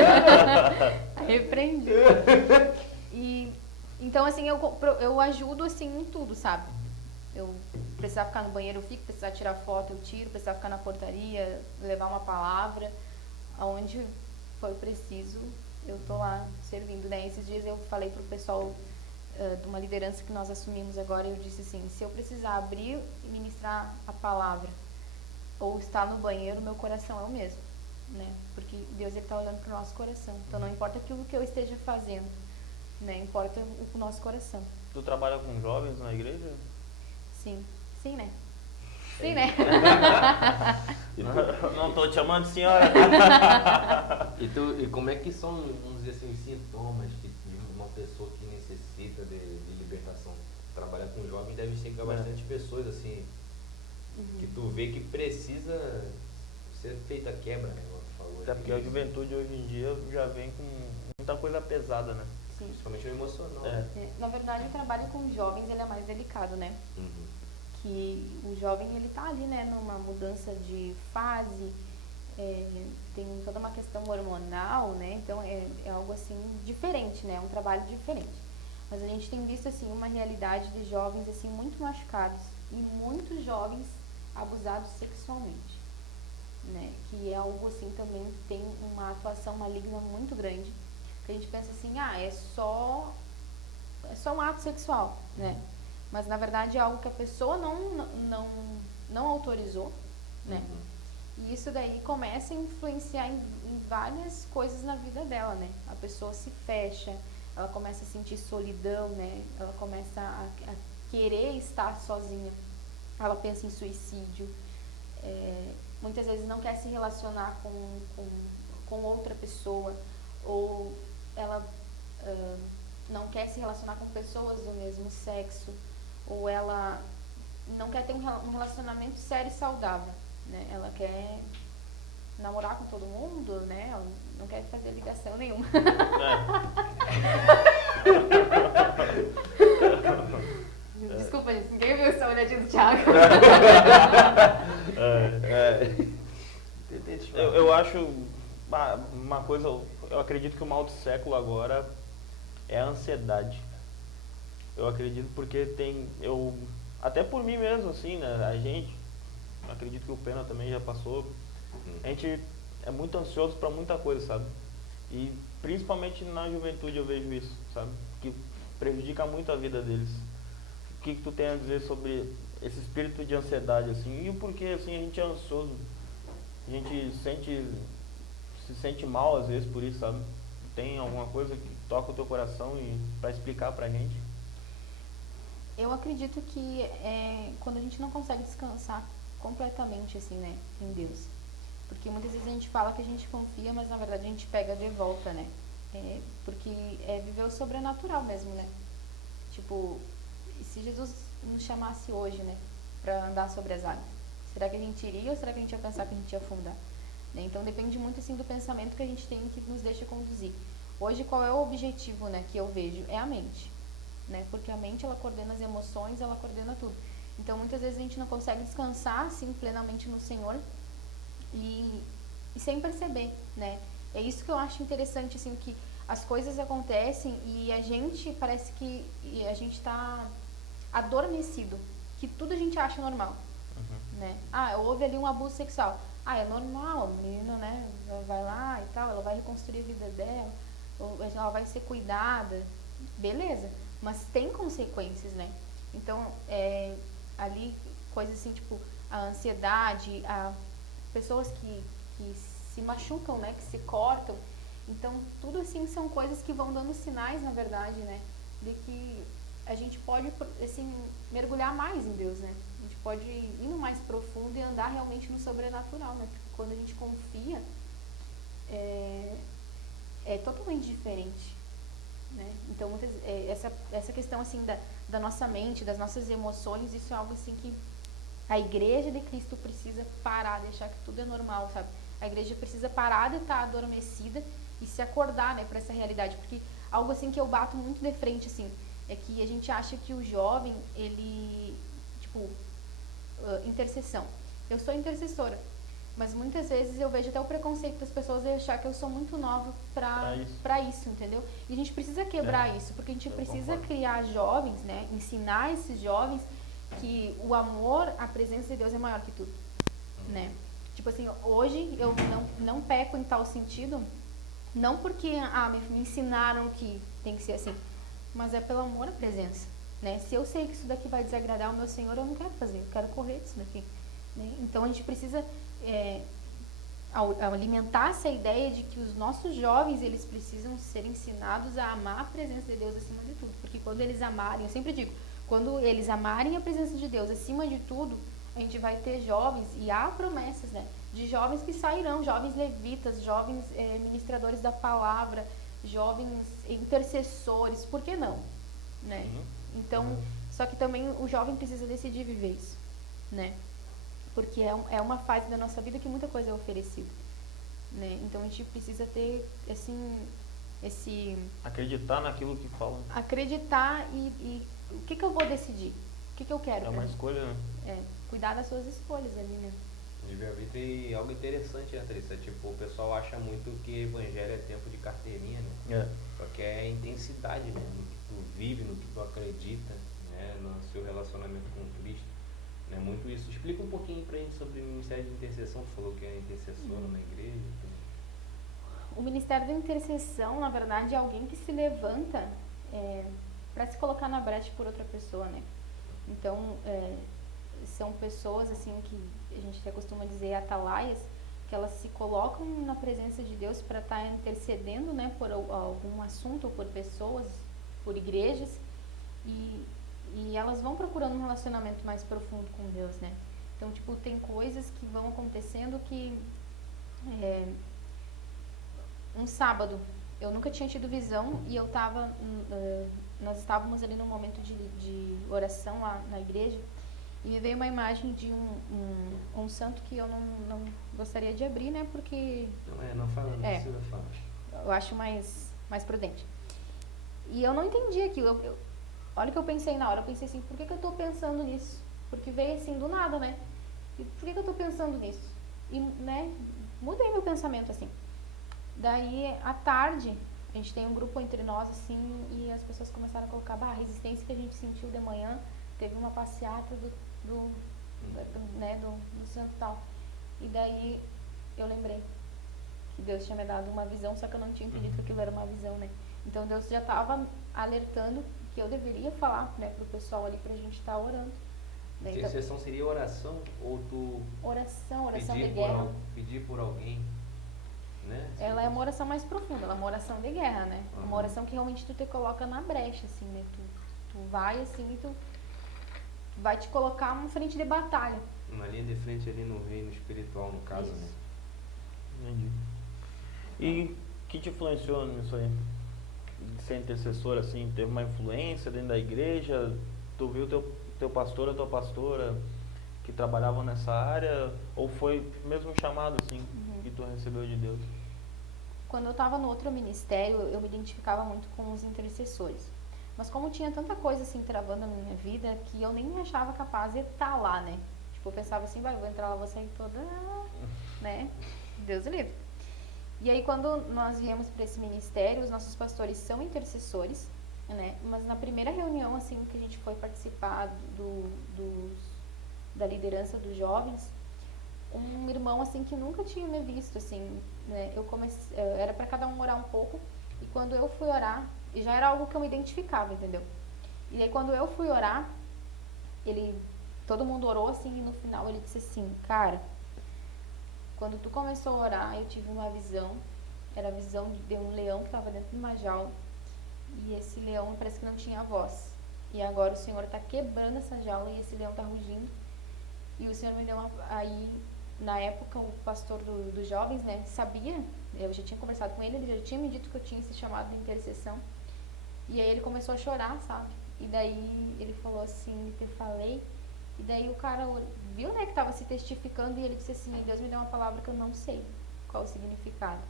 Repreendi. Então, assim, eu ajudo, assim, em tudo, sabe? Eu precisar ficar no banheiro, eu fico, precisar tirar foto, eu tiro, precisar ficar na portaria, levar uma palavra, aonde for preciso, eu tô lá servindo, né? Esses dias eu falei pro pessoal de uma liderança que nós assumimos agora, eu disse assim, se eu precisar abrir e ministrar a palavra, ou estar no banheiro, meu coração é o mesmo, né? Porque Deus, ele tá olhando pro nosso coração. Então, não importa aquilo que eu esteja fazendo, né? Importa o nosso coração. Tu trabalha com jovens na igreja? Sim, né? Sim, né? Não tô te chamando de senhora. E como é que são, vamos dizer assim, os sintomas de uma pessoa que necessita de libertação? Trabalhar com jovem deve chegar bastante pessoas, assim, que tu vê que precisa ser feita a quebra, né? Até porque a juventude hoje em dia já vem com muita coisa pesada, né? Sim. Principalmente o emocional. Na verdade, o trabalho com jovens, ele é mais delicado, né? Que o jovem, ele tá ali, né, numa mudança de fase, tem toda uma questão hormonal, né? Então, é algo, assim, diferente, né? É um trabalho diferente. Mas a gente tem visto, assim, uma realidade de jovens, assim, muito machucados e muitos jovens abusados sexualmente, né? Que é algo, assim, também tem uma atuação maligna muito grande. A gente pensa assim, é só um ato sexual, né? Mas na verdade é algo que a pessoa não autorizou, né? E isso daí começa a influenciar em várias coisas na vida dela, né? A pessoa se fecha, ela começa a sentir solidão, né? Ela começa a querer estar sozinha, ela pensa em suicídio, muitas vezes não quer se relacionar com outra pessoa, ou ela não quer se relacionar com pessoas do mesmo sexo, ou ela não quer ter um relacionamento sério e saudável, né? Ela quer namorar com todo mundo, né? Ela não quer fazer ligação nenhuma. Desculpa, gente, ninguém viu essa olhadinha do Thiago. Eu acho uma coisa, eu acredito que o mal do século agora é a ansiedade. Eu acredito porque até por mim mesmo, assim, né, eu acredito que o Pena também já passou, a gente é muito ansioso para muita coisa, sabe? E principalmente na juventude eu vejo isso, sabe? Que prejudica muito a vida deles. O que tu tem a dizer sobre esse espírito de ansiedade, assim, e o porquê, assim, a gente é ansioso, a gente se sente mal às vezes por isso, sabe? Tem alguma coisa que toca o teu coração e para explicar pra gente? Eu acredito que quando a gente não consegue descansar completamente, assim, né, em Deus. Porque muitas vezes a gente fala que a gente confia, mas na verdade a gente pega de volta, né? Porque é viver o sobrenatural mesmo, né? Tipo, se Jesus nos chamasse hoje, né, pra andar sobre as águas, será que a gente iria ou será que a gente ia pensar que a gente ia afundar? Né? Então depende muito, assim, do pensamento que a gente tem que nos deixa conduzir. Hoje, qual é o objetivo, né, que eu vejo? É a mente, né? Porque a mente, ela coordena as emoções, ela coordena tudo. Então, muitas vezes a gente não consegue descansar, assim, plenamente no Senhor e sem perceber, né? É isso que eu acho interessante, assim, que as coisas acontecem e a gente parece que a gente tá adormecido, que tudo a gente acha normal, né? Houve ali um abuso sexual. É normal, a menina, né, vai lá e tal, ela vai reconstruir a vida dela, ela vai ser cuidada, beleza, mas tem consequências, né? Então, ali, coisas assim, tipo, a ansiedade, pessoas que se machucam, né, que se cortam. Então, tudo assim são coisas que vão dando sinais, na verdade, né, de que a gente pode, assim, mergulhar mais em Deus, né? A gente pode ir no mais profundo e andar realmente no sobrenatural, né? Porque quando a gente confia, é totalmente diferente, né? Então, essa questão, assim, da nossa mente, das nossas emoções, isso é algo, assim, que a igreja de Cristo precisa parar, deixar que tudo é normal, sabe? A igreja precisa parar de estar adormecida e se acordar, né, para essa realidade. Porque algo, assim, que eu bato muito de frente, assim, é que a gente acha que o jovem, ele, tipo, intercessão. Eu sou intercessora, mas muitas vezes eu vejo até o preconceito das pessoas de achar que eu sou muito nova pra isso, entendeu? E a gente precisa quebrar isso, porque a gente precisa criar jovens, né, ensinar esses jovens que o amor, a presença de Deus é maior que tudo, né? Tipo assim, hoje eu não peco em tal sentido, não porque me ensinaram que tem que ser assim, mas é pelo amor à presença, né? Se eu sei que isso daqui vai desagradar o meu Senhor, eu não quero fazer, eu quero correr disso daqui, né? Então a gente precisa alimentar essa ideia de que os nossos jovens, eles precisam ser ensinados a amar a presença de Deus acima de tudo, porque quando eles amarem, eu sempre digo, quando eles amarem a presença de Deus acima de tudo, a gente vai ter jovens, e há promessas, né, de jovens que sairão, jovens levitas, jovens ministradores da palavra, jovens intercessores, por que não? Né? Então, só que também o jovem precisa decidir viver isso, né? Porque é uma fase da nossa vida que muita coisa é oferecida, né? Então a gente precisa ter, assim, acreditar naquilo que falam. Acreditar e o que eu vou decidir? O que eu quero? É uma escolha, né? Cuidar das suas escolhas ali, né? E algo interessante, né, Thalissa? Tipo, o pessoal acha muito que evangelho é tempo de carteirinha, né? Só que é a intensidade, né? No que tu vive, no que tu acredita, né? No seu relacionamento com Cristo. Né? Muito isso. Explica um pouquinho pra gente sobre o Ministério de Intercessão. Tu falou que é intercessora na igreja. O Ministério da Intercessão, na verdade, é alguém que se levanta para se colocar na brecha por outra pessoa, né? Então, são pessoas, assim, que a gente até costuma dizer atalaias, que elas se colocam na presença de Deus para estar intercedendo, né, por algum assunto, ou por pessoas, por igrejas, e elas vão procurando um relacionamento mais profundo com Deus, né? Então, tipo, tem coisas que vão acontecendo que... um sábado, eu nunca tinha tido visão e nós estávamos ali num momento de oração lá na igreja E me veio uma imagem de um santo que eu não gostaria de abrir, né? Porque Não fala, não É. precisa falar. eu acho mais prudente. E eu não entendi aquilo. Olha o que eu pensei na hora. Eu pensei assim, por que eu tô pensando nisso? Porque veio assim do nada, né? E por que eu tô pensando nisso? E, né, mudei meu pensamento, assim. Daí, à tarde, a gente tem um grupo entre nós, assim, e as pessoas começaram a colocar, a resistência que a gente sentiu de manhã, teve uma passeata do santo e tal. E daí, eu lembrei que Deus tinha me dado uma visão, só que eu não tinha entendido que aquilo era uma visão, né? Então, Deus já estava alertando que eu deveria falar, né, pro pessoal ali, pra gente estar orando. Né? Então, Intercessão seria oração ou tu oração de pedir guerra. pedir por alguém, né? Ela é uma oração mais profunda, ela é uma oração de guerra, né? É uma Uhum. oração que realmente tu te coloca na brecha, assim, né? Tu vai assim e tu vai te colocar uma frente de batalha. Uma linha de frente ali no reino espiritual, no caso, Isso. né? Entendi. E o que te influenciou nisso aí? De ser intercessor, assim, teve uma influência dentro da igreja? Tu viu teu pastor, a tua pastora que trabalhavam nessa área? Ou foi mesmo um chamado, assim, que tu recebeu de Deus? Quando eu estava no outro ministério, eu me identificava muito com os intercessores. Mas como tinha tanta coisa assim travando na minha vida, que eu nem me achava capaz de estar lá, né? Tipo, eu pensava assim, vai, eu vou entrar lá, vou sair toda, né? Deus o livre. E aí quando nós viemos para esse ministério, os nossos pastores são intercessores, né? Mas na primeira reunião, assim, que a gente foi participar da liderança dos jovens, um irmão, assim, que nunca tinha me visto, assim, né? Era para cada um orar um pouco, e quando eu fui orar, e já era algo que eu me identificava, entendeu? E aí quando eu fui orar, todo mundo orou, assim, e no final ele disse assim, cara, quando tu começou a orar, eu tive uma visão, era a visão de um leão que estava dentro de uma jaula, e esse leão parece que não tinha voz. E agora o Senhor está quebrando essa jaula e esse leão está rugindo. E o Senhor me deu aí, na época, o pastor dos jovens, né, sabia, eu já tinha conversado com ele já tinha me dito que eu tinha esse chamado de intercessão. E aí ele começou a chorar, sabe? E daí ele falou assim, te falei. E daí o cara viu, né, que estava se testificando e ele disse assim, Deus me deu uma palavra que eu não sei qual o significado.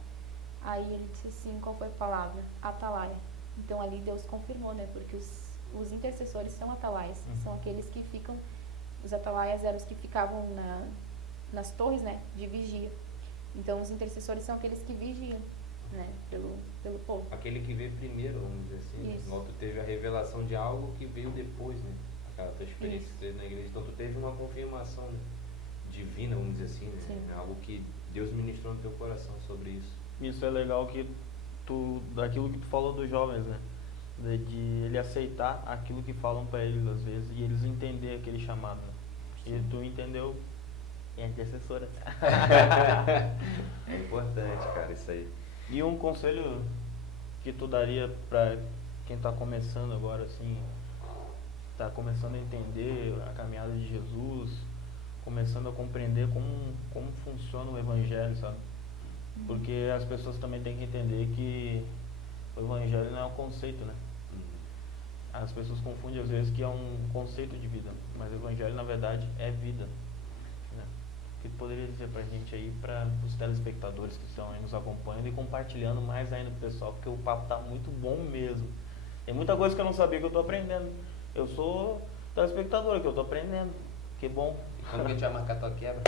Aí ele disse assim, qual foi a palavra? Atalaia. Então ali Deus confirmou, né, porque os intercessores são atalaias, são aqueles que ficam, os atalaias eram os que ficavam nas torres, né, de vigia. Então os intercessores são aqueles que vigiam, né, pelo povo. Aquele que veio primeiro, vamos dizer assim. Isso. Logo tu teve a revelação de algo que veio depois, né? Aquela tua experiência Isso. que teve na igreja. Então tu teve uma confirmação, né, divina, vamos dizer assim, né? Sim. Algo que Deus ministrou no teu coração sobre isso. Isso é legal que daquilo que tu falou dos jovens, né? De ele aceitar aquilo que falam para eles às vezes e eles entender aquele chamado, né? E tu entendeu, é intercessora. É importante, cara, isso aí. E um conselho que tu daria para quem tá começando agora, assim, tá começando a entender a caminhada de Jesus, começando a compreender como funciona o evangelho, sabe? Porque as pessoas também têm que entender que o evangelho não é um conceito, né? As pessoas confundem às vezes que é um conceito de vida, mas o evangelho na verdade é vida, né? O que tu poderia dizer pra gente aí, para os telespectadores que estão aí nos acompanhando e compartilhando mais ainda pro pessoal, porque o papo tá muito bom mesmo. Tem muita coisa que eu não sabia que eu tô aprendendo. Eu sou telespectador, que eu tô aprendendo. Que bom. Quando que a gente vai marcar tua quebra?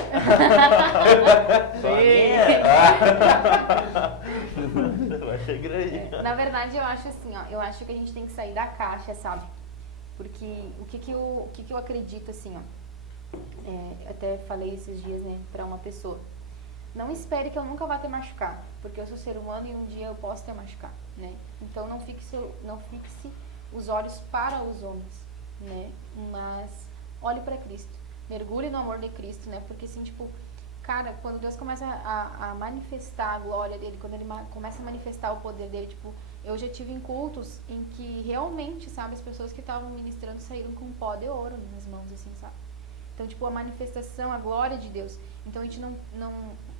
Só vai ser grande. Na verdade, eu acho assim, ó, eu acho que a gente tem que sair da caixa, sabe? Porque o que eu acredito, assim, ó, até falei esses dias, né, pra uma pessoa. Não espere que eu nunca vá te machucar, porque eu sou ser humano e um dia eu posso te machucar, né? Então não fixe os olhos para os homens, né? Mas olhe para Cristo. Mergulhe no amor de Cristo, né? Porque assim, tipo, cara, quando Deus começa a manifestar a glória dele, quando ele começa a manifestar o poder dele, tipo, eu já tive em cultos em que realmente, sabe, as pessoas que estavam ministrando saíram com um pó de ouro nas mãos, assim, sabe? Então, tipo, a manifestação, a glória de Deus. Então a gente não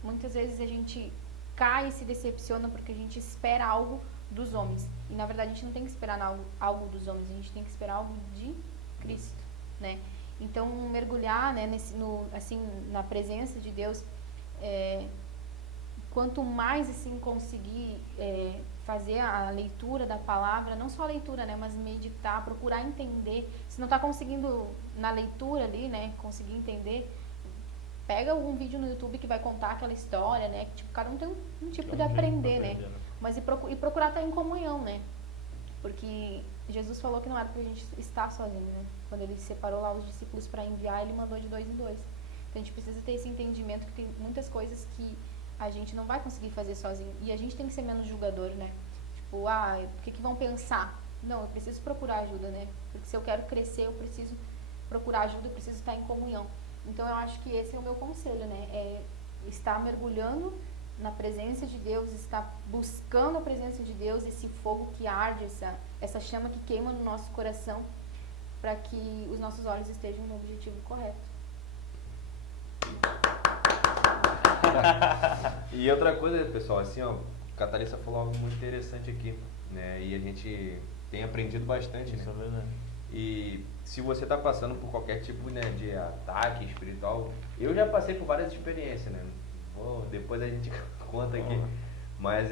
muitas vezes a gente cai e se decepciona porque a gente espera algo dos homens. E na verdade a gente não tem que esperar algo dos homens, a gente tem que esperar algo de Cristo, né? Então, mergulhar, né, assim, na presença de Deus, quanto mais assim conseguir fazer a leitura da palavra, não só a leitura, né, mas meditar, procurar entender. Se não está conseguindo na leitura ali, né, conseguir entender, pega algum vídeo no YouTube que vai contar aquela história, né, que tipo, cada um tem um tipo de aprender, né, mas e procurar estar em comunhão, né, porque Jesus falou que não era pra gente estar sozinho, né, quando ele separou lá os discípulos para enviar, ele mandou de 2 em 2. Então a gente precisa ter esse entendimento que tem muitas coisas que a gente não vai conseguir fazer sozinho. E a gente tem que ser menos julgador, né? Tipo, o que vão pensar? Não, eu preciso procurar ajuda, né? Porque se eu quero crescer, eu preciso procurar ajuda, eu preciso estar em comunhão. Então eu acho que esse é o meu conselho, né? É estar mergulhando na presença de Deus, estar buscando a presença de Deus, esse fogo que arde, essa chama que queima no nosso coração, para que os nossos olhos estejam no objetivo correto. E outra coisa, pessoal, assim, ó, a Thalissa falou algo muito interessante aqui, né? E a gente tem aprendido bastante, Isso né? é verdade. E se você está passando por qualquer tipo, né, de ataque espiritual, eu já passei por várias experiências, né? Depois a gente conta aqui. Mas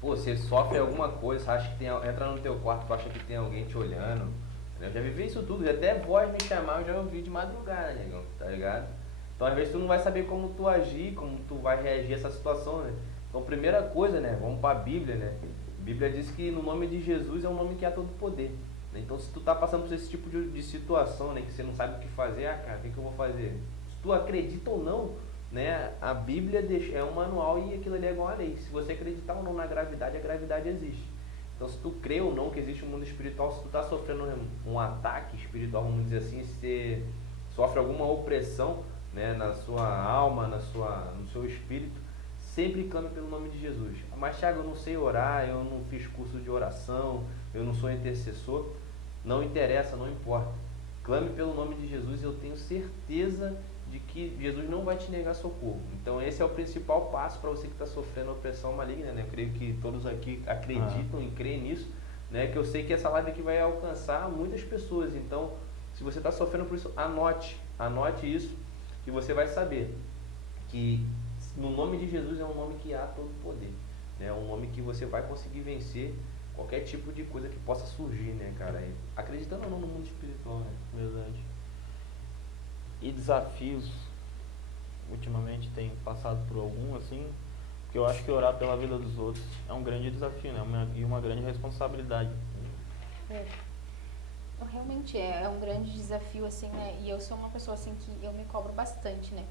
pô, você sofre alguma coisa, você acha que entra no teu quarto, tu acha que tem alguém te olhando. Eu já vivi isso tudo, até voz me chamar, eu já ouvi de madrugada, negão, tá ligado? Então às vezes tu não vai saber como tu agir, como tu vai reagir a essa situação, né? Então primeira coisa, né, vamos pra Bíblia, né? A Bíblia diz que no nome de Jesus é um nome que há todo poder. Então se tu tá passando por esse tipo de situação, né, que você não sabe o que fazer, cara, o que eu vou fazer? Se tu acredita ou não, né, a Bíblia é um manual e aquilo ali é igual a lei. Se você acreditar ou não na gravidade, a gravidade existe. Então se tu crê ou não que existe um mundo espiritual, se tu tá sofrendo um ataque espiritual, vamos dizer assim, se você sofre alguma opressão, né, na sua alma, no seu espírito, sempre clame pelo nome de Jesus. Mas Thiago, eu não sei orar, eu não fiz curso de oração, eu não sou intercessor. Não interessa, não importa. Clame pelo nome de Jesus e eu tenho certeza de que Jesus não vai te negar socorro. Então esse é o principal passo para você que está sofrendo opressão maligna, né? Eu creio que todos aqui acreditam e creem nisso, né? Que eu sei que essa live aqui vai alcançar muitas pessoas. Então, se você está sofrendo por isso, anote isso, que você vai saber que no nome de Jesus é um nome que há todo poder, né? É um nome que você vai conseguir vencer qualquer tipo de coisa que possa surgir, né, cara? E acreditando ou não no mundo espiritual, né? Verdade. E desafios, ultimamente tem passado por algum, assim, porque eu acho que orar pela vida dos outros é um grande desafio, né? E uma grande responsabilidade. Realmente é um grande desafio, assim, né? E eu sou uma pessoa, assim, que eu me cobro bastante, né?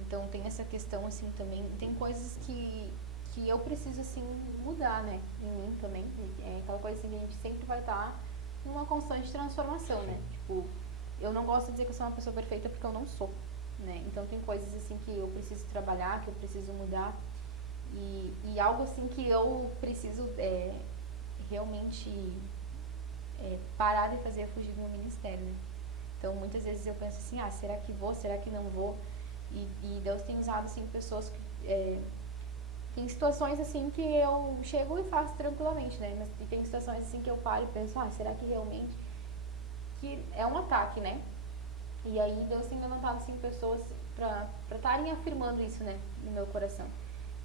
Então tem essa questão, assim, também. Tem coisas que eu preciso, assim, mudar, né? Em mim também. É aquela coisa, assim, que a gente sempre vai estar numa constante transformação, né? Tipo, eu não gosto de dizer que eu sou uma pessoa perfeita porque eu não sou, né? Então tem coisas, assim, que eu preciso trabalhar, que eu preciso mudar. E algo, assim, que eu preciso realmente parar de fazer é fugir do meu ministério, né? Então muitas vezes eu penso assim, será que vou, será que não vou? E Deus tem usado, assim, pessoas que tem situações, assim, que eu chego e faço tranquilamente, né? Mas tem situações, assim, que eu paro e penso, será que realmente que é um ataque, né? E aí Deus tem levantado, assim, pessoas para estarem afirmando isso, né, no meu coração.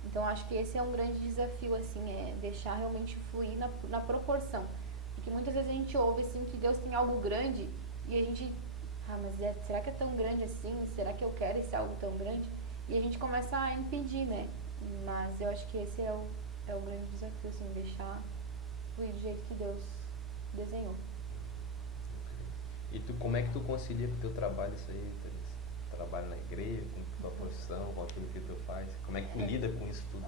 Então acho que esse é um grande desafio, assim, deixar realmente fluir na proporção. Porque muitas vezes a gente ouve, assim, que Deus tem algo grande e a gente, mas será que é tão grande assim? Será que eu quero esse algo tão grande? E a gente começa a impedir, né? Mas eu acho que esse é o grande desafio, assim, deixar fluir do jeito que Deus desenhou. E como é que tu concilia com o teu trabalho isso aí? Trabalho na igreja, com tua profissão, com aquilo que tu faz? Como é que tu lida com isso tudo?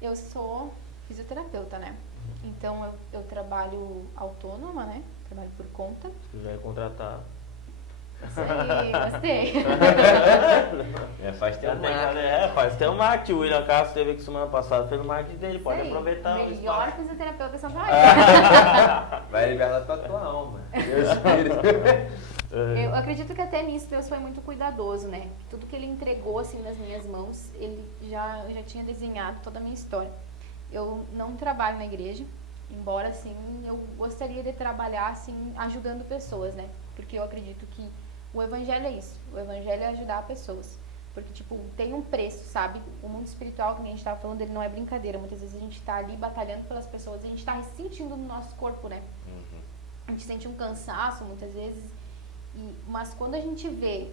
Eu sou fisioterapeuta, né? Então eu trabalho autônoma, né? Trabalho por conta. Se quiser contratar. Isso aí, gostei. Faz teu marketing. Faz teu marketing. O William Castro teve aqui semana passada, fez o marketing dele, pode aproveitar. Melhor fisioterapeuta de São Paulo. Vai liberar tua alma, teu espírito. Eu acredito que até nisso Deus foi muito cuidadoso, né? Tudo que Ele entregou, assim, nas minhas mãos, Ele já tinha desenhado toda a minha história. Eu não trabalho na igreja, embora, assim, eu gostaria de trabalhar, assim, ajudando pessoas, né? Porque eu acredito que o evangelho é isso. O evangelho é ajudar pessoas. Porque, tipo, tem um preço, sabe? O mundo espiritual, que a gente tava falando, ele não é brincadeira. Muitas vezes a gente tá ali batalhando pelas pessoas, a gente tá sentindo no nosso corpo, né? A gente sente um cansaço, muitas vezes. Mas quando a gente vê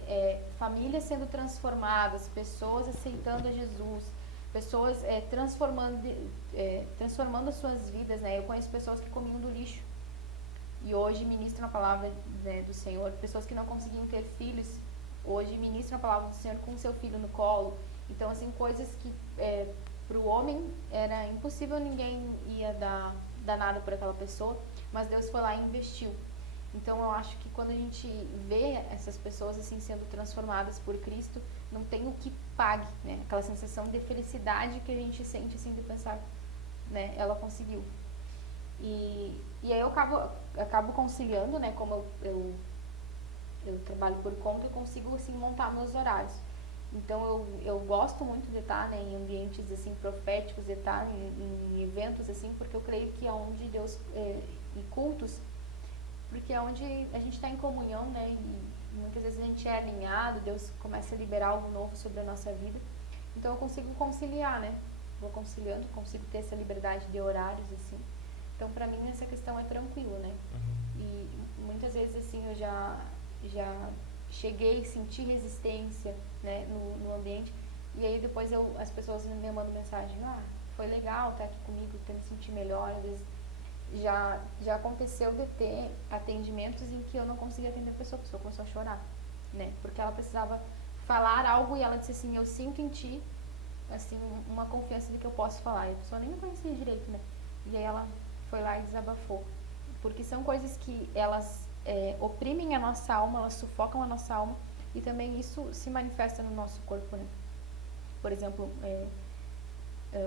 famílias sendo transformadas, pessoas aceitando a Jesus, pessoas transformando as suas vidas, né? Eu conheço pessoas que comiam do lixo e hoje ministram a palavra, né, do Senhor. Pessoas que não conseguiam ter filhos, hoje ministram a palavra do Senhor com seu filho no colo. Então, assim, coisas que para o homem era impossível, ninguém ia dar nada por aquela pessoa, mas Deus foi lá e investiu. Então eu acho que quando a gente vê essas pessoas assim sendo transformadas por Cristo, não tem o que pague, né? Aquela sensação de felicidade que a gente sente assim de pensar, né? Ela conseguiu. E aí eu acabo conciliando, né? Como eu trabalho por conta, eu consigo assim montar meus horários. Então eu gosto muito de estar, né, em ambientes assim proféticos, de estar em eventos assim, porque eu creio que é onde Deus e cultos, porque é onde a gente está em comunhão, né, e muitas vezes a gente é alinhado, Deus começa a liberar algo novo sobre a nossa vida. Então eu consigo conciliar, né? Vou conciliando, consigo ter essa liberdade de horários assim. Então para mim essa questão é tranquila, né? E muitas vezes assim eu já cheguei, senti resistência, né, no ambiente, e aí depois as pessoas me mandam mensagem, foi legal estar aqui comigo, ter me sentir melhor. Às vezes já aconteceu de ter atendimentos em que eu não conseguia atender a pessoa começou a chorar, né, porque ela precisava falar algo e ela disse assim, eu sinto em ti, assim, uma confiança de que eu posso falar, e a pessoa nem me conhecia direito, né, e aí ela foi lá e desabafou, porque são coisas que elas oprimem a nossa alma, elas sufocam a nossa alma, e também isso se manifesta no nosso corpo, né? Por exemplo,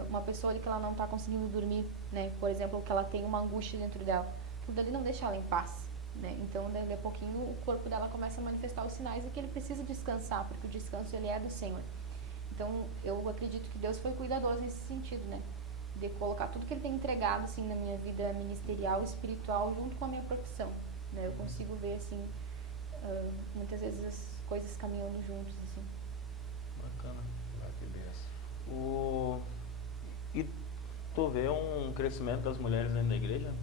uma pessoa ali que ela não está conseguindo dormir, né? Por exemplo, que ela tem uma angústia dentro dela, tudo ali não deixa ela em paz, né? Então, daqui a pouquinho, o corpo dela começa a manifestar os sinais de que ele precisa descansar, porque o descanso ele é do Senhor. Então, eu acredito que Deus foi cuidadoso nesse sentido, né? De colocar tudo que Ele tem entregado, assim, na minha vida ministerial, espiritual, junto com a minha profissão, né? Eu consigo ver, assim, muitas vezes as coisas caminhando juntos, assim. Bacana. Que benção. E tu vê um crescimento das mulheres dentro da igreja?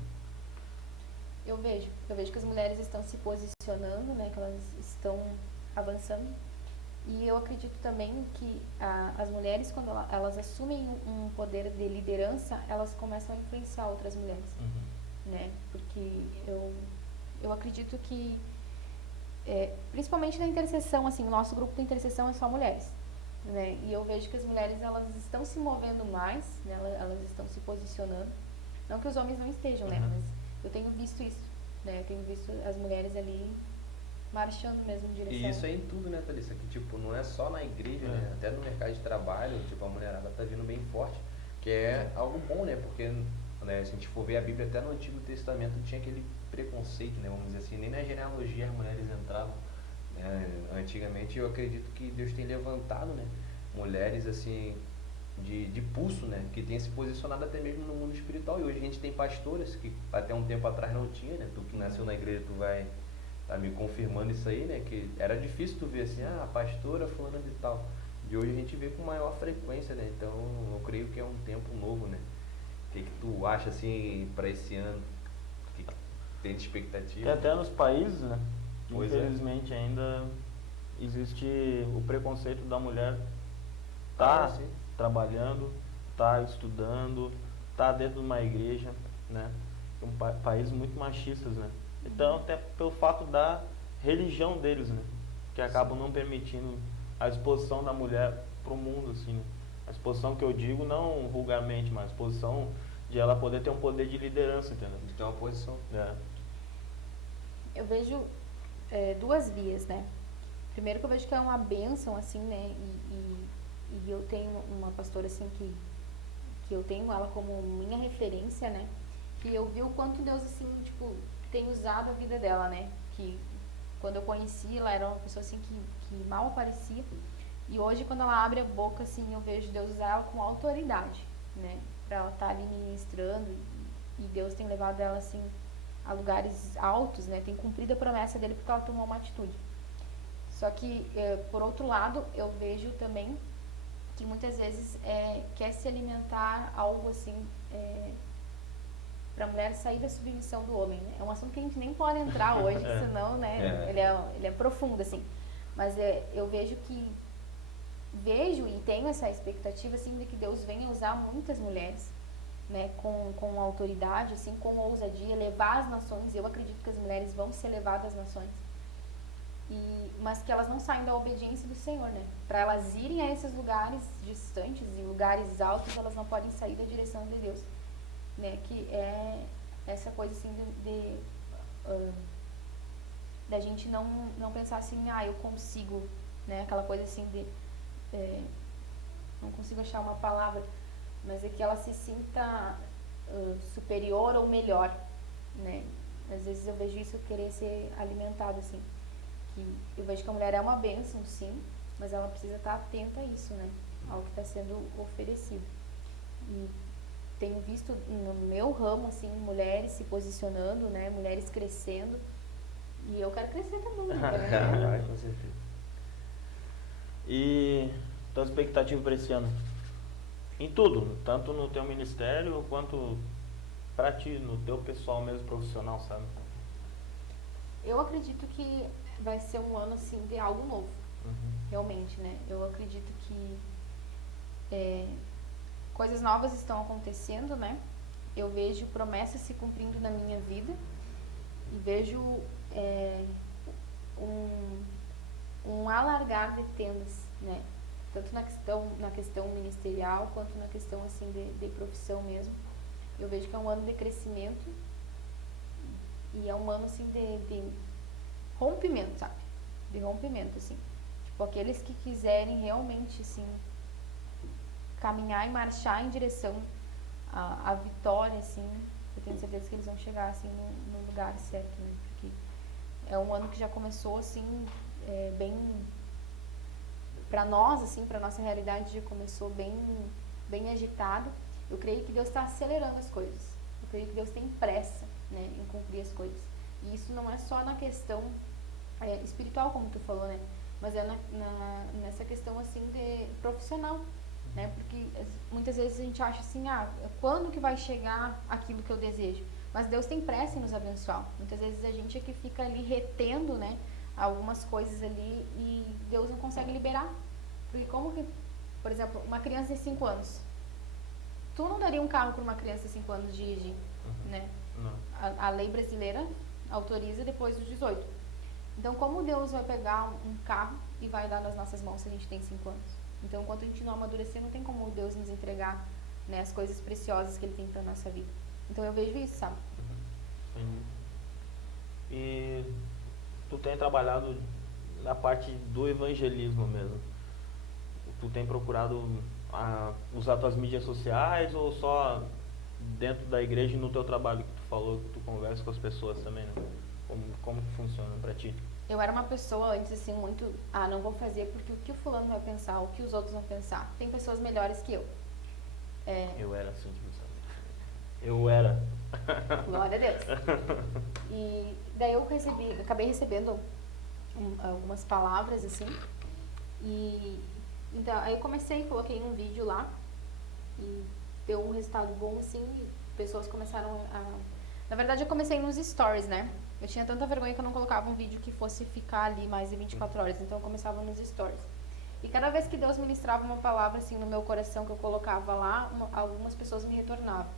Eu vejo que as mulheres estão se posicionando, né? Que elas estão avançando. E eu acredito também que as mulheres, quando elas assumem um poder de liderança, elas começam a influenciar outras mulheres, né? Porque eu acredito que, principalmente na intercessão, assim, o nosso grupo de intercessão é só mulheres, né? E eu vejo que as mulheres, elas estão se movendo mais, né? Elas estão se posicionando. Não que os homens não estejam, né? Mas eu tenho visto isso, né? Eu tenho visto as mulheres ali marchando mesmo em direção. E isso é em tudo, né, Thalissa? Que, tipo, não é só na igreja, né? Até no mercado de trabalho, tipo, a mulherada tá vindo bem forte, que é algo bom, né? Porque, né, se a gente for ver a Bíblia, até no Antigo Testamento tinha aquele preconceito, né? Vamos dizer assim, nem na genealogia as mulheres entravam, né? Antigamente, eu acredito que Deus tem levantado, né, mulheres, assim, de pulso, né? Que tem se posicionado até mesmo no mundo espiritual. E hoje a gente tem pastoras que até um tempo atrás não tinha, né? Tu que nasceu na igreja, tu vai tá me confirmando isso aí, né? Que era difícil tu ver assim, a pastora fulana de tal. De hoje a gente vê com maior frequência, né? Então eu creio que é um tempo novo, né? O que tu acha assim para esse ano? O que tem de expectativa? E até nos países, né? Pois infelizmente ainda existe o preconceito da mulher Sim. trabalhando, tá estudando, tá dentro de uma igreja, né? Países muito machistas, né? Então, até pelo fato da religião deles, né? Que acabam não permitindo a exposição da mulher pro mundo, assim, né? A exposição que eu digo não vulgarmente, mas a exposição de ela poder ter um poder de liderança, entendeu? De ter uma posição. Eu vejo duas vias, né? Primeiro que eu vejo que é uma bênção, assim, né? E eu tenho uma pastora, assim, que eu tenho ela como minha referência, né? Que eu vi o quanto Deus, assim, tipo, tem usado a vida dela, né? Que quando eu conheci, ela era uma pessoa, assim, que mal aparecia. E hoje, quando ela abre a boca, assim, eu vejo Deus usar ela com autoridade, né? Pra ela estar ali ministrando. E Deus tem levado ela, assim, a lugares altos, né? Tem cumprido a promessa dele porque ela tomou uma atitude. Só que, por outro lado, eu vejo também que muitas vezes quer se alimentar algo assim, para a mulher sair da submissão do homem, né? É um assunto que a gente nem pode entrar hoje, senão, né, ele é profundo, assim. Mas eu vejo e tenho essa expectativa, assim, de que Deus venha usar muitas mulheres, né, com autoridade, assim, com ousadia, levar as nações. Eu acredito que as mulheres vão ser levadas às nações, mas que elas não saiam da obediência do Senhor, né? Para elas irem a esses lugares distantes e lugares altos, elas não podem sair da direção de Deus, né? Que é essa coisa assim da gente não pensar assim, eu consigo, né? Aquela coisa assim não consigo achar uma palavra, mas é que ela se sinta superior ou melhor, né? Às vezes eu vejo isso querer ser alimentado, assim. Que eu vejo que a mulher é uma bênção, sim, mas ela precisa estar atenta a isso, né? Ao que está sendo oferecido. E tenho visto no meu ramo, assim, mulheres se posicionando, né? Mulheres crescendo. E eu quero crescer também, né? Com certeza. E tua expectativa para esse ano? Em tudo, tanto no teu ministério quanto para ti, no teu pessoal mesmo profissional, sabe? Eu acredito que vai ser um ano, assim, de algo novo. Realmente, né? Eu acredito que coisas novas estão acontecendo, né? Eu vejo promessas se cumprindo na minha vida e vejo um alargar de tendas, né? Tanto na questão ministerial quanto na questão, assim, de profissão mesmo. Eu vejo que é um ano de crescimento e é um ano, assim, de rompimento, sabe? De rompimento, assim. Tipo, aqueles que quiserem realmente, assim, caminhar e marchar em direção à vitória, assim, eu tenho certeza que eles vão chegar, assim, no lugar certo, né? Porque é um ano que já começou, assim, bem... Para nós, assim, para nossa realidade, já começou bem agitado. Eu creio que Deus está acelerando as coisas. Eu creio que Deus tem pressa, né, em cumprir as coisas. E isso não é só na questão espiritual, como tu falou, né? Mas é nessa questão, assim, de profissional, né? Porque muitas vezes a gente acha assim, quando que vai chegar aquilo que eu desejo? Mas Deus tem pressa em nos abençoar. Muitas vezes a gente é que fica ali retendo, né, algumas coisas ali e Deus não consegue liberar. Porque como que, por exemplo, uma criança de 5 anos, tu não daria um carro para uma criança de 5 anos dirigir, né? Não. A lei brasileira autoriza depois dos 18. Então, como Deus vai pegar um carro e vai dar nas nossas mãos se a gente tem 5 anos? Então, enquanto a gente não amadurecer, não tem como Deus nos entregar, né, as coisas preciosas que Ele tem para nossa vida. Então, eu vejo isso, sabe? Entendi. E tu tem trabalhado na parte do evangelismo mesmo. Tu tem procurado usar tuas mídias sociais ou só dentro da igreja e no teu trabalho que tu falou, que tu conversa com as pessoas também, né? Como que funciona pra ti? Eu era uma pessoa antes, assim, muito... não vou fazer porque o que o fulano vai pensar, o que os outros vão pensar. Tem pessoas melhores que eu. Eu era assim, eu era. Glória a Deus. E daí eu acabei recebendo algumas palavras, assim. E então, aí eu coloquei um vídeo lá e deu um resultado bom, assim, e pessoas começaram Na verdade, eu comecei nos stories, né? Eu tinha tanta vergonha que eu não colocava um vídeo que fosse ficar ali mais de 24 horas, então eu começava nos stories. E cada vez que Deus ministrava uma palavra, assim, no meu coração, que eu colocava lá, algumas pessoas me retornavam.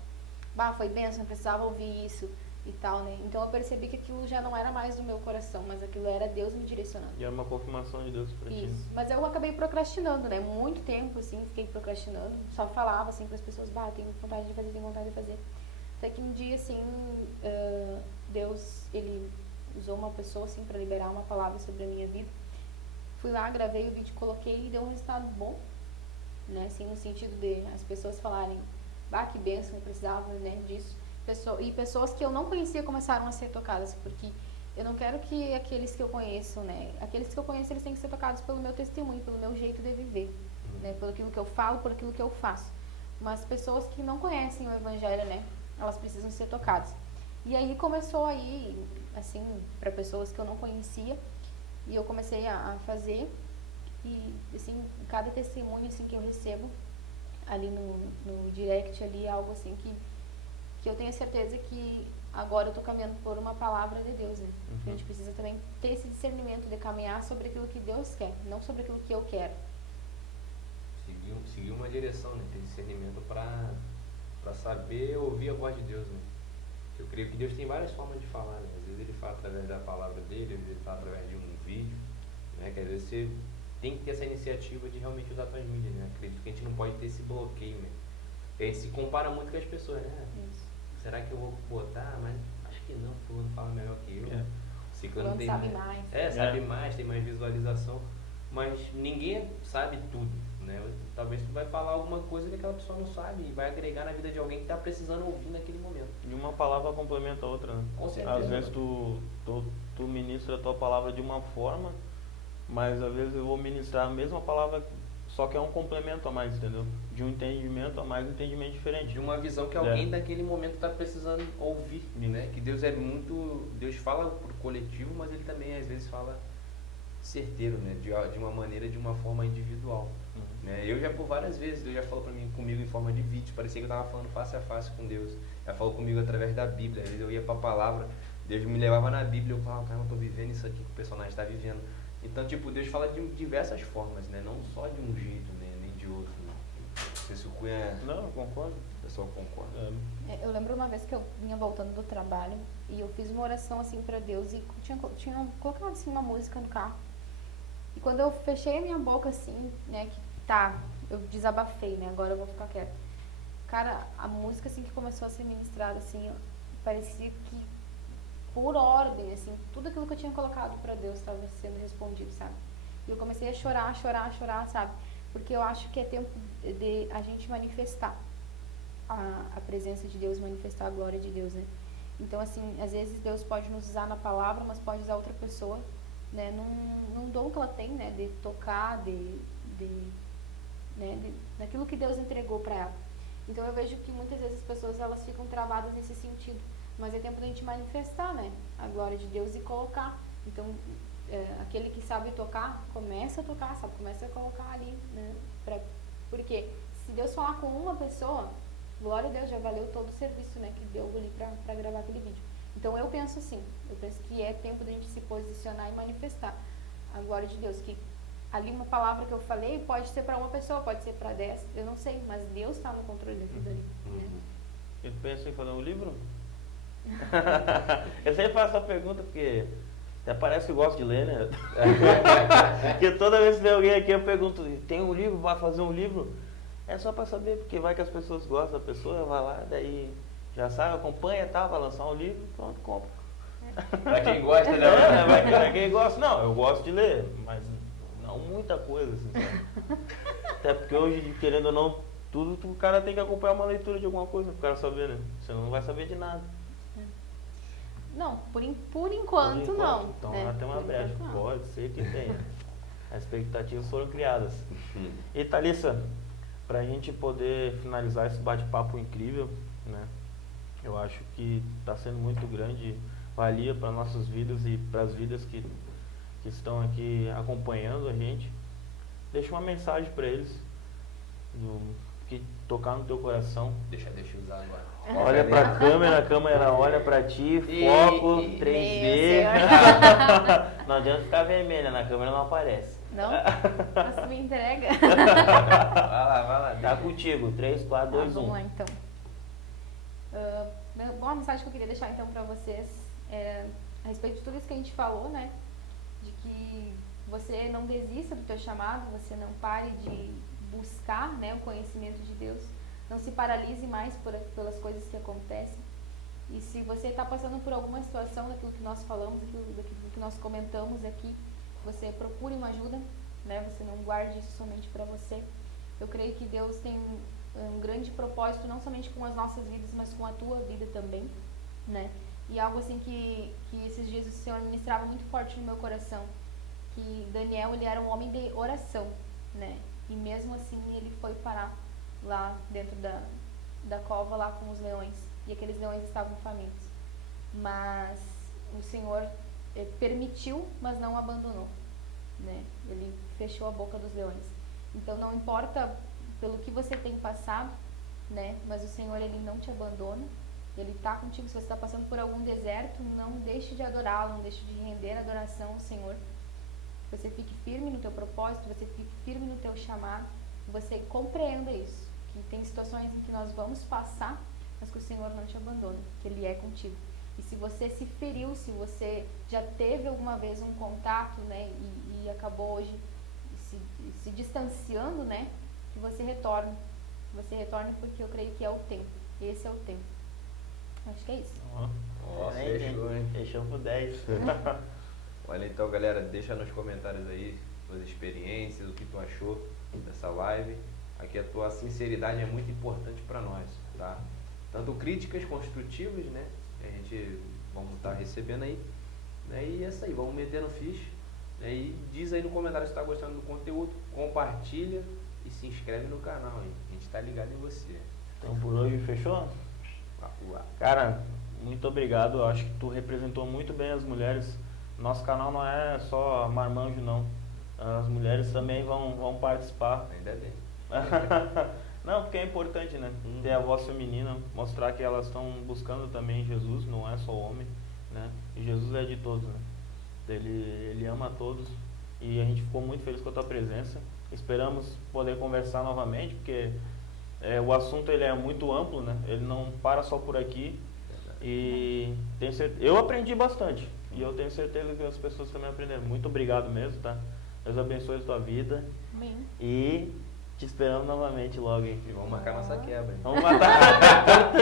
Foi bênção, eu precisava ouvir isso e tal, né? Então eu percebi que aquilo já não era mais do meu coração, mas aquilo era Deus me direcionando. E era uma confirmação de Deus pra ti. Isso, mas eu acabei procrastinando, né? Muito tempo, assim, fiquei procrastinando. Só falava, assim, para as pessoas, tenho vontade de fazer, tenho vontade de fazer. Até que um dia, assim, Deus, Ele usou uma pessoa, assim, para liberar uma palavra sobre a minha vida. Fui lá, gravei o vídeo, coloquei e deu um resultado bom, né? Assim, no sentido de as pessoas falarem, que bênção, eu precisava, né, disso. E pessoas que eu não conhecia começaram a ser tocadas, porque eu não quero que aqueles que eu conheço, né, aqueles que eu conheço, eles têm que ser tocados pelo meu testemunho, pelo meu jeito de viver, né, pelo aquilo que eu falo, por aquilo que eu faço. Mas pessoas que não conhecem o Evangelho, né, elas precisam ser tocadas. E aí começou aí, assim, para pessoas que eu não conhecia, e eu comecei a fazer, e assim, cada testemunho assim que eu recebo ali no direct ali, é algo assim que eu tenho certeza que agora eu tô caminhando por uma palavra de Deus, né? A gente precisa também ter esse discernimento de caminhar sobre aquilo que Deus quer, não sobre aquilo que eu quero. Seguir uma direção, né? Ter discernimento para saber ouvir a voz de Deus, né? Eu creio que Deus tem várias formas de falar, né? Às vezes ele fala através da palavra dele, às vezes ele fala através de um vídeo, né? Que às vezes você tem que ter essa iniciativa de realmente usar suas mídias, né? Acredito que a gente não pode ter esse bloqueio, né? Porque a gente se compara muito com as pessoas, né? Isso. Será que eu vou botar? Mas acho que não, fulano fala melhor que eu. É. Ciclano Fulano tem sabe mais. sabe mais, tem mais visualização. Mas ninguém sabe tudo, né? Talvez tu vai falar alguma coisa que aquela pessoa não sabe e vai agregar na vida de alguém que está precisando ouvir naquele momento. E uma palavra complementa a outra, né? Com certeza. Às vezes tu ministra a tua palavra de uma forma, mas às vezes eu vou ministrar a mesma palavra, só que é um complemento a mais, entendeu? De um entendimento a mais, um entendimento diferente. De uma visão que alguém daquele momento está precisando ouvir, né? Que Deus é muito... Deus fala pro coletivo, mas ele também às vezes fala certeiro, né? De uma maneira, de uma forma individual. Né? Eu já por várias vezes, Deus já falou comigo em forma de vídeo, parecia que eu estava falando face a face com Deus. Já falou comigo através da Bíblia, às vezes eu ia para a palavra, Deus me levava na Bíblia, eu falava, cara, eu estou vivendo isso aqui que o personagem está vivendo. Então, tipo, Deus fala de diversas formas, né? Não só de um jeito, né? Nem de outro. Né? Não sei se o Cunha... Não, eu concordo. O pessoal concorda. Eu lembro uma vez que eu vinha voltando do trabalho e eu fiz uma oração assim para Deus e tinha colocado assim uma música no carro. E quando eu fechei a minha boca assim, né, eu desabafei, né, agora eu vou ficar quieta. Cara, a música assim que começou a ser ministrada assim, parecia que por ordem, assim, tudo aquilo que eu tinha colocado para Deus estava sendo respondido, sabe? E eu comecei a chorar, sabe? Porque eu acho que é tempo de a gente manifestar a presença de Deus, manifestar a glória de Deus, né? Então, assim, às vezes Deus pode nos usar na palavra, mas pode usar outra pessoa, né? Num dom que ela tem, né? De tocar, naquilo que Deus entregou para ela. Então, eu vejo que muitas vezes as pessoas, elas ficam travadas nesse sentido. Mas é tempo da gente manifestar, né? A glória de Deus e colocar. Então, aquele que sabe tocar, começa a tocar, sabe? Começa a colocar ali, né? Porque se Deus falar com uma pessoa, glória a Deus, já valeu todo o serviço, né? Que deu ali pra gravar aquele vídeo. Então, eu penso assim, eu penso que é tempo da gente se posicionar e manifestar a glória de Deus. Que ali uma palavra que eu falei pode ser para uma pessoa, pode ser para 10, eu não sei, mas Deus está no controle da vida ali, né? E tu pensa em fazer um livro? Eu sempre faço essa pergunta porque até parece que eu gosto de ler, né? Porque toda vez que tem alguém aqui eu pergunto, tem um livro, vai fazer um livro? É só pra saber, porque vai que as pessoas gostam da pessoa, vai lá, daí já sabe, acompanha, tá, vai lançar um livro, pronto, compra. Pra quem gosta, né? Pra quem gosta, não, eu gosto de ler, mas não muita coisa, assim, sabe? Até porque hoje, querendo ou não, tudo o cara tem que acompanhar uma leitura de alguma coisa pro cara saber, né? Senão não vai saber de nada. Não, por enquanto não. Então né? já tem uma Por brecha, enquanto, não. pode ser que tenha. As expectativas foram criadas. E Thalissa, pra gente poder finalizar esse bate-papo incrível, né? Eu acho que está sendo muito grande valia para nossas vidas e para as vidas que estão aqui acompanhando a gente. Deixa uma mensagem para eles, que tocar no teu coração. Deixa eu usar agora. Olha pra câmera, a câmera olha pra ti, foco, 3D. Não adianta ficar vermelha, na câmera não aparece. Não? Você me entrega? Vai lá. Tá contigo, 3, 4, 2, 1. Vamos lá então. Bom, a mensagem que eu queria deixar então pra vocês é a respeito de tudo isso que a gente falou, né? De que você não desista do teu chamado, você não pare de buscar, né, o conhecimento de Deus. Não se paralise mais pelas coisas que acontecem. E se você está passando por alguma situação daquilo que nós falamos, daquilo que nós comentamos aqui, você procure uma ajuda, né? Você não guarde isso somente para você. Eu creio que Deus tem um grande propósito, não somente com as nossas vidas, mas com a tua vida também, né? E algo assim que esses dias o Senhor ministrava muito forte no meu coração, que Daniel, ele era um homem de oração, né? E mesmo assim ele foi parar lá dentro da cova lá com os leões, e aqueles leões estavam famintos. mas o Senhor permitiu, mas não abandonou, né? Ele fechou a boca dos leões. Então não importa pelo que você tem passado, né? Mas o Senhor, ele não te abandona. Ele está contigo. Se você está passando por algum deserto, não deixe de adorá-lo, não deixe de render adoração ao Senhor. Você fique firme no teu propósito, você fique firme no teu chamado, você compreenda isso, que tem situações em que nós vamos passar, mas que o Senhor não te abandona, que Ele é contigo. E se você se feriu, se você já teve alguma vez um contato, né, e acabou hoje se distanciando, né, que você retorne. Você retorne, porque eu creio que é o tempo. Esse é o tempo. Acho que é isso. Ó, fechou, hein? Fechou por 10. Olha, então, galera, deixa nos comentários aí suas experiências, o que tu achou dessa live. Aqui a tua sinceridade é muito importante para nós, tá? Tanto críticas construtivas, né? A gente vamos estar recebendo aí, né? E é isso aí, vamos meter no ficha, né? E diz aí no comentário se tá gostando do conteúdo, compartilha e se inscreve no canal, hein? A gente tá ligado em você. Então por hoje fechou? Cara, muito obrigado. Eu acho que tu representou muito bem as mulheres. Nosso canal não é só marmanjo, não. As mulheres também vão participar. Ainda bem. Não, porque é importante, né? Ter a voz feminina, mostrar que elas estão buscando também Jesus, não é só o homem, né? E Jesus é de todos, né? Ele ama a todos e a gente ficou muito feliz com a tua presença. Esperamos poder conversar novamente, porque o assunto ele é muito amplo, né? Ele não para só por aqui. E tenho certeza, eu aprendi bastante e eu tenho certeza que as pessoas também aprenderam. Muito obrigado mesmo, tá? Deus abençoe a tua vida. Amém. E te esperamos novamente logo, hein? E vamos marcar nossa quebra, hein? Vamos matar.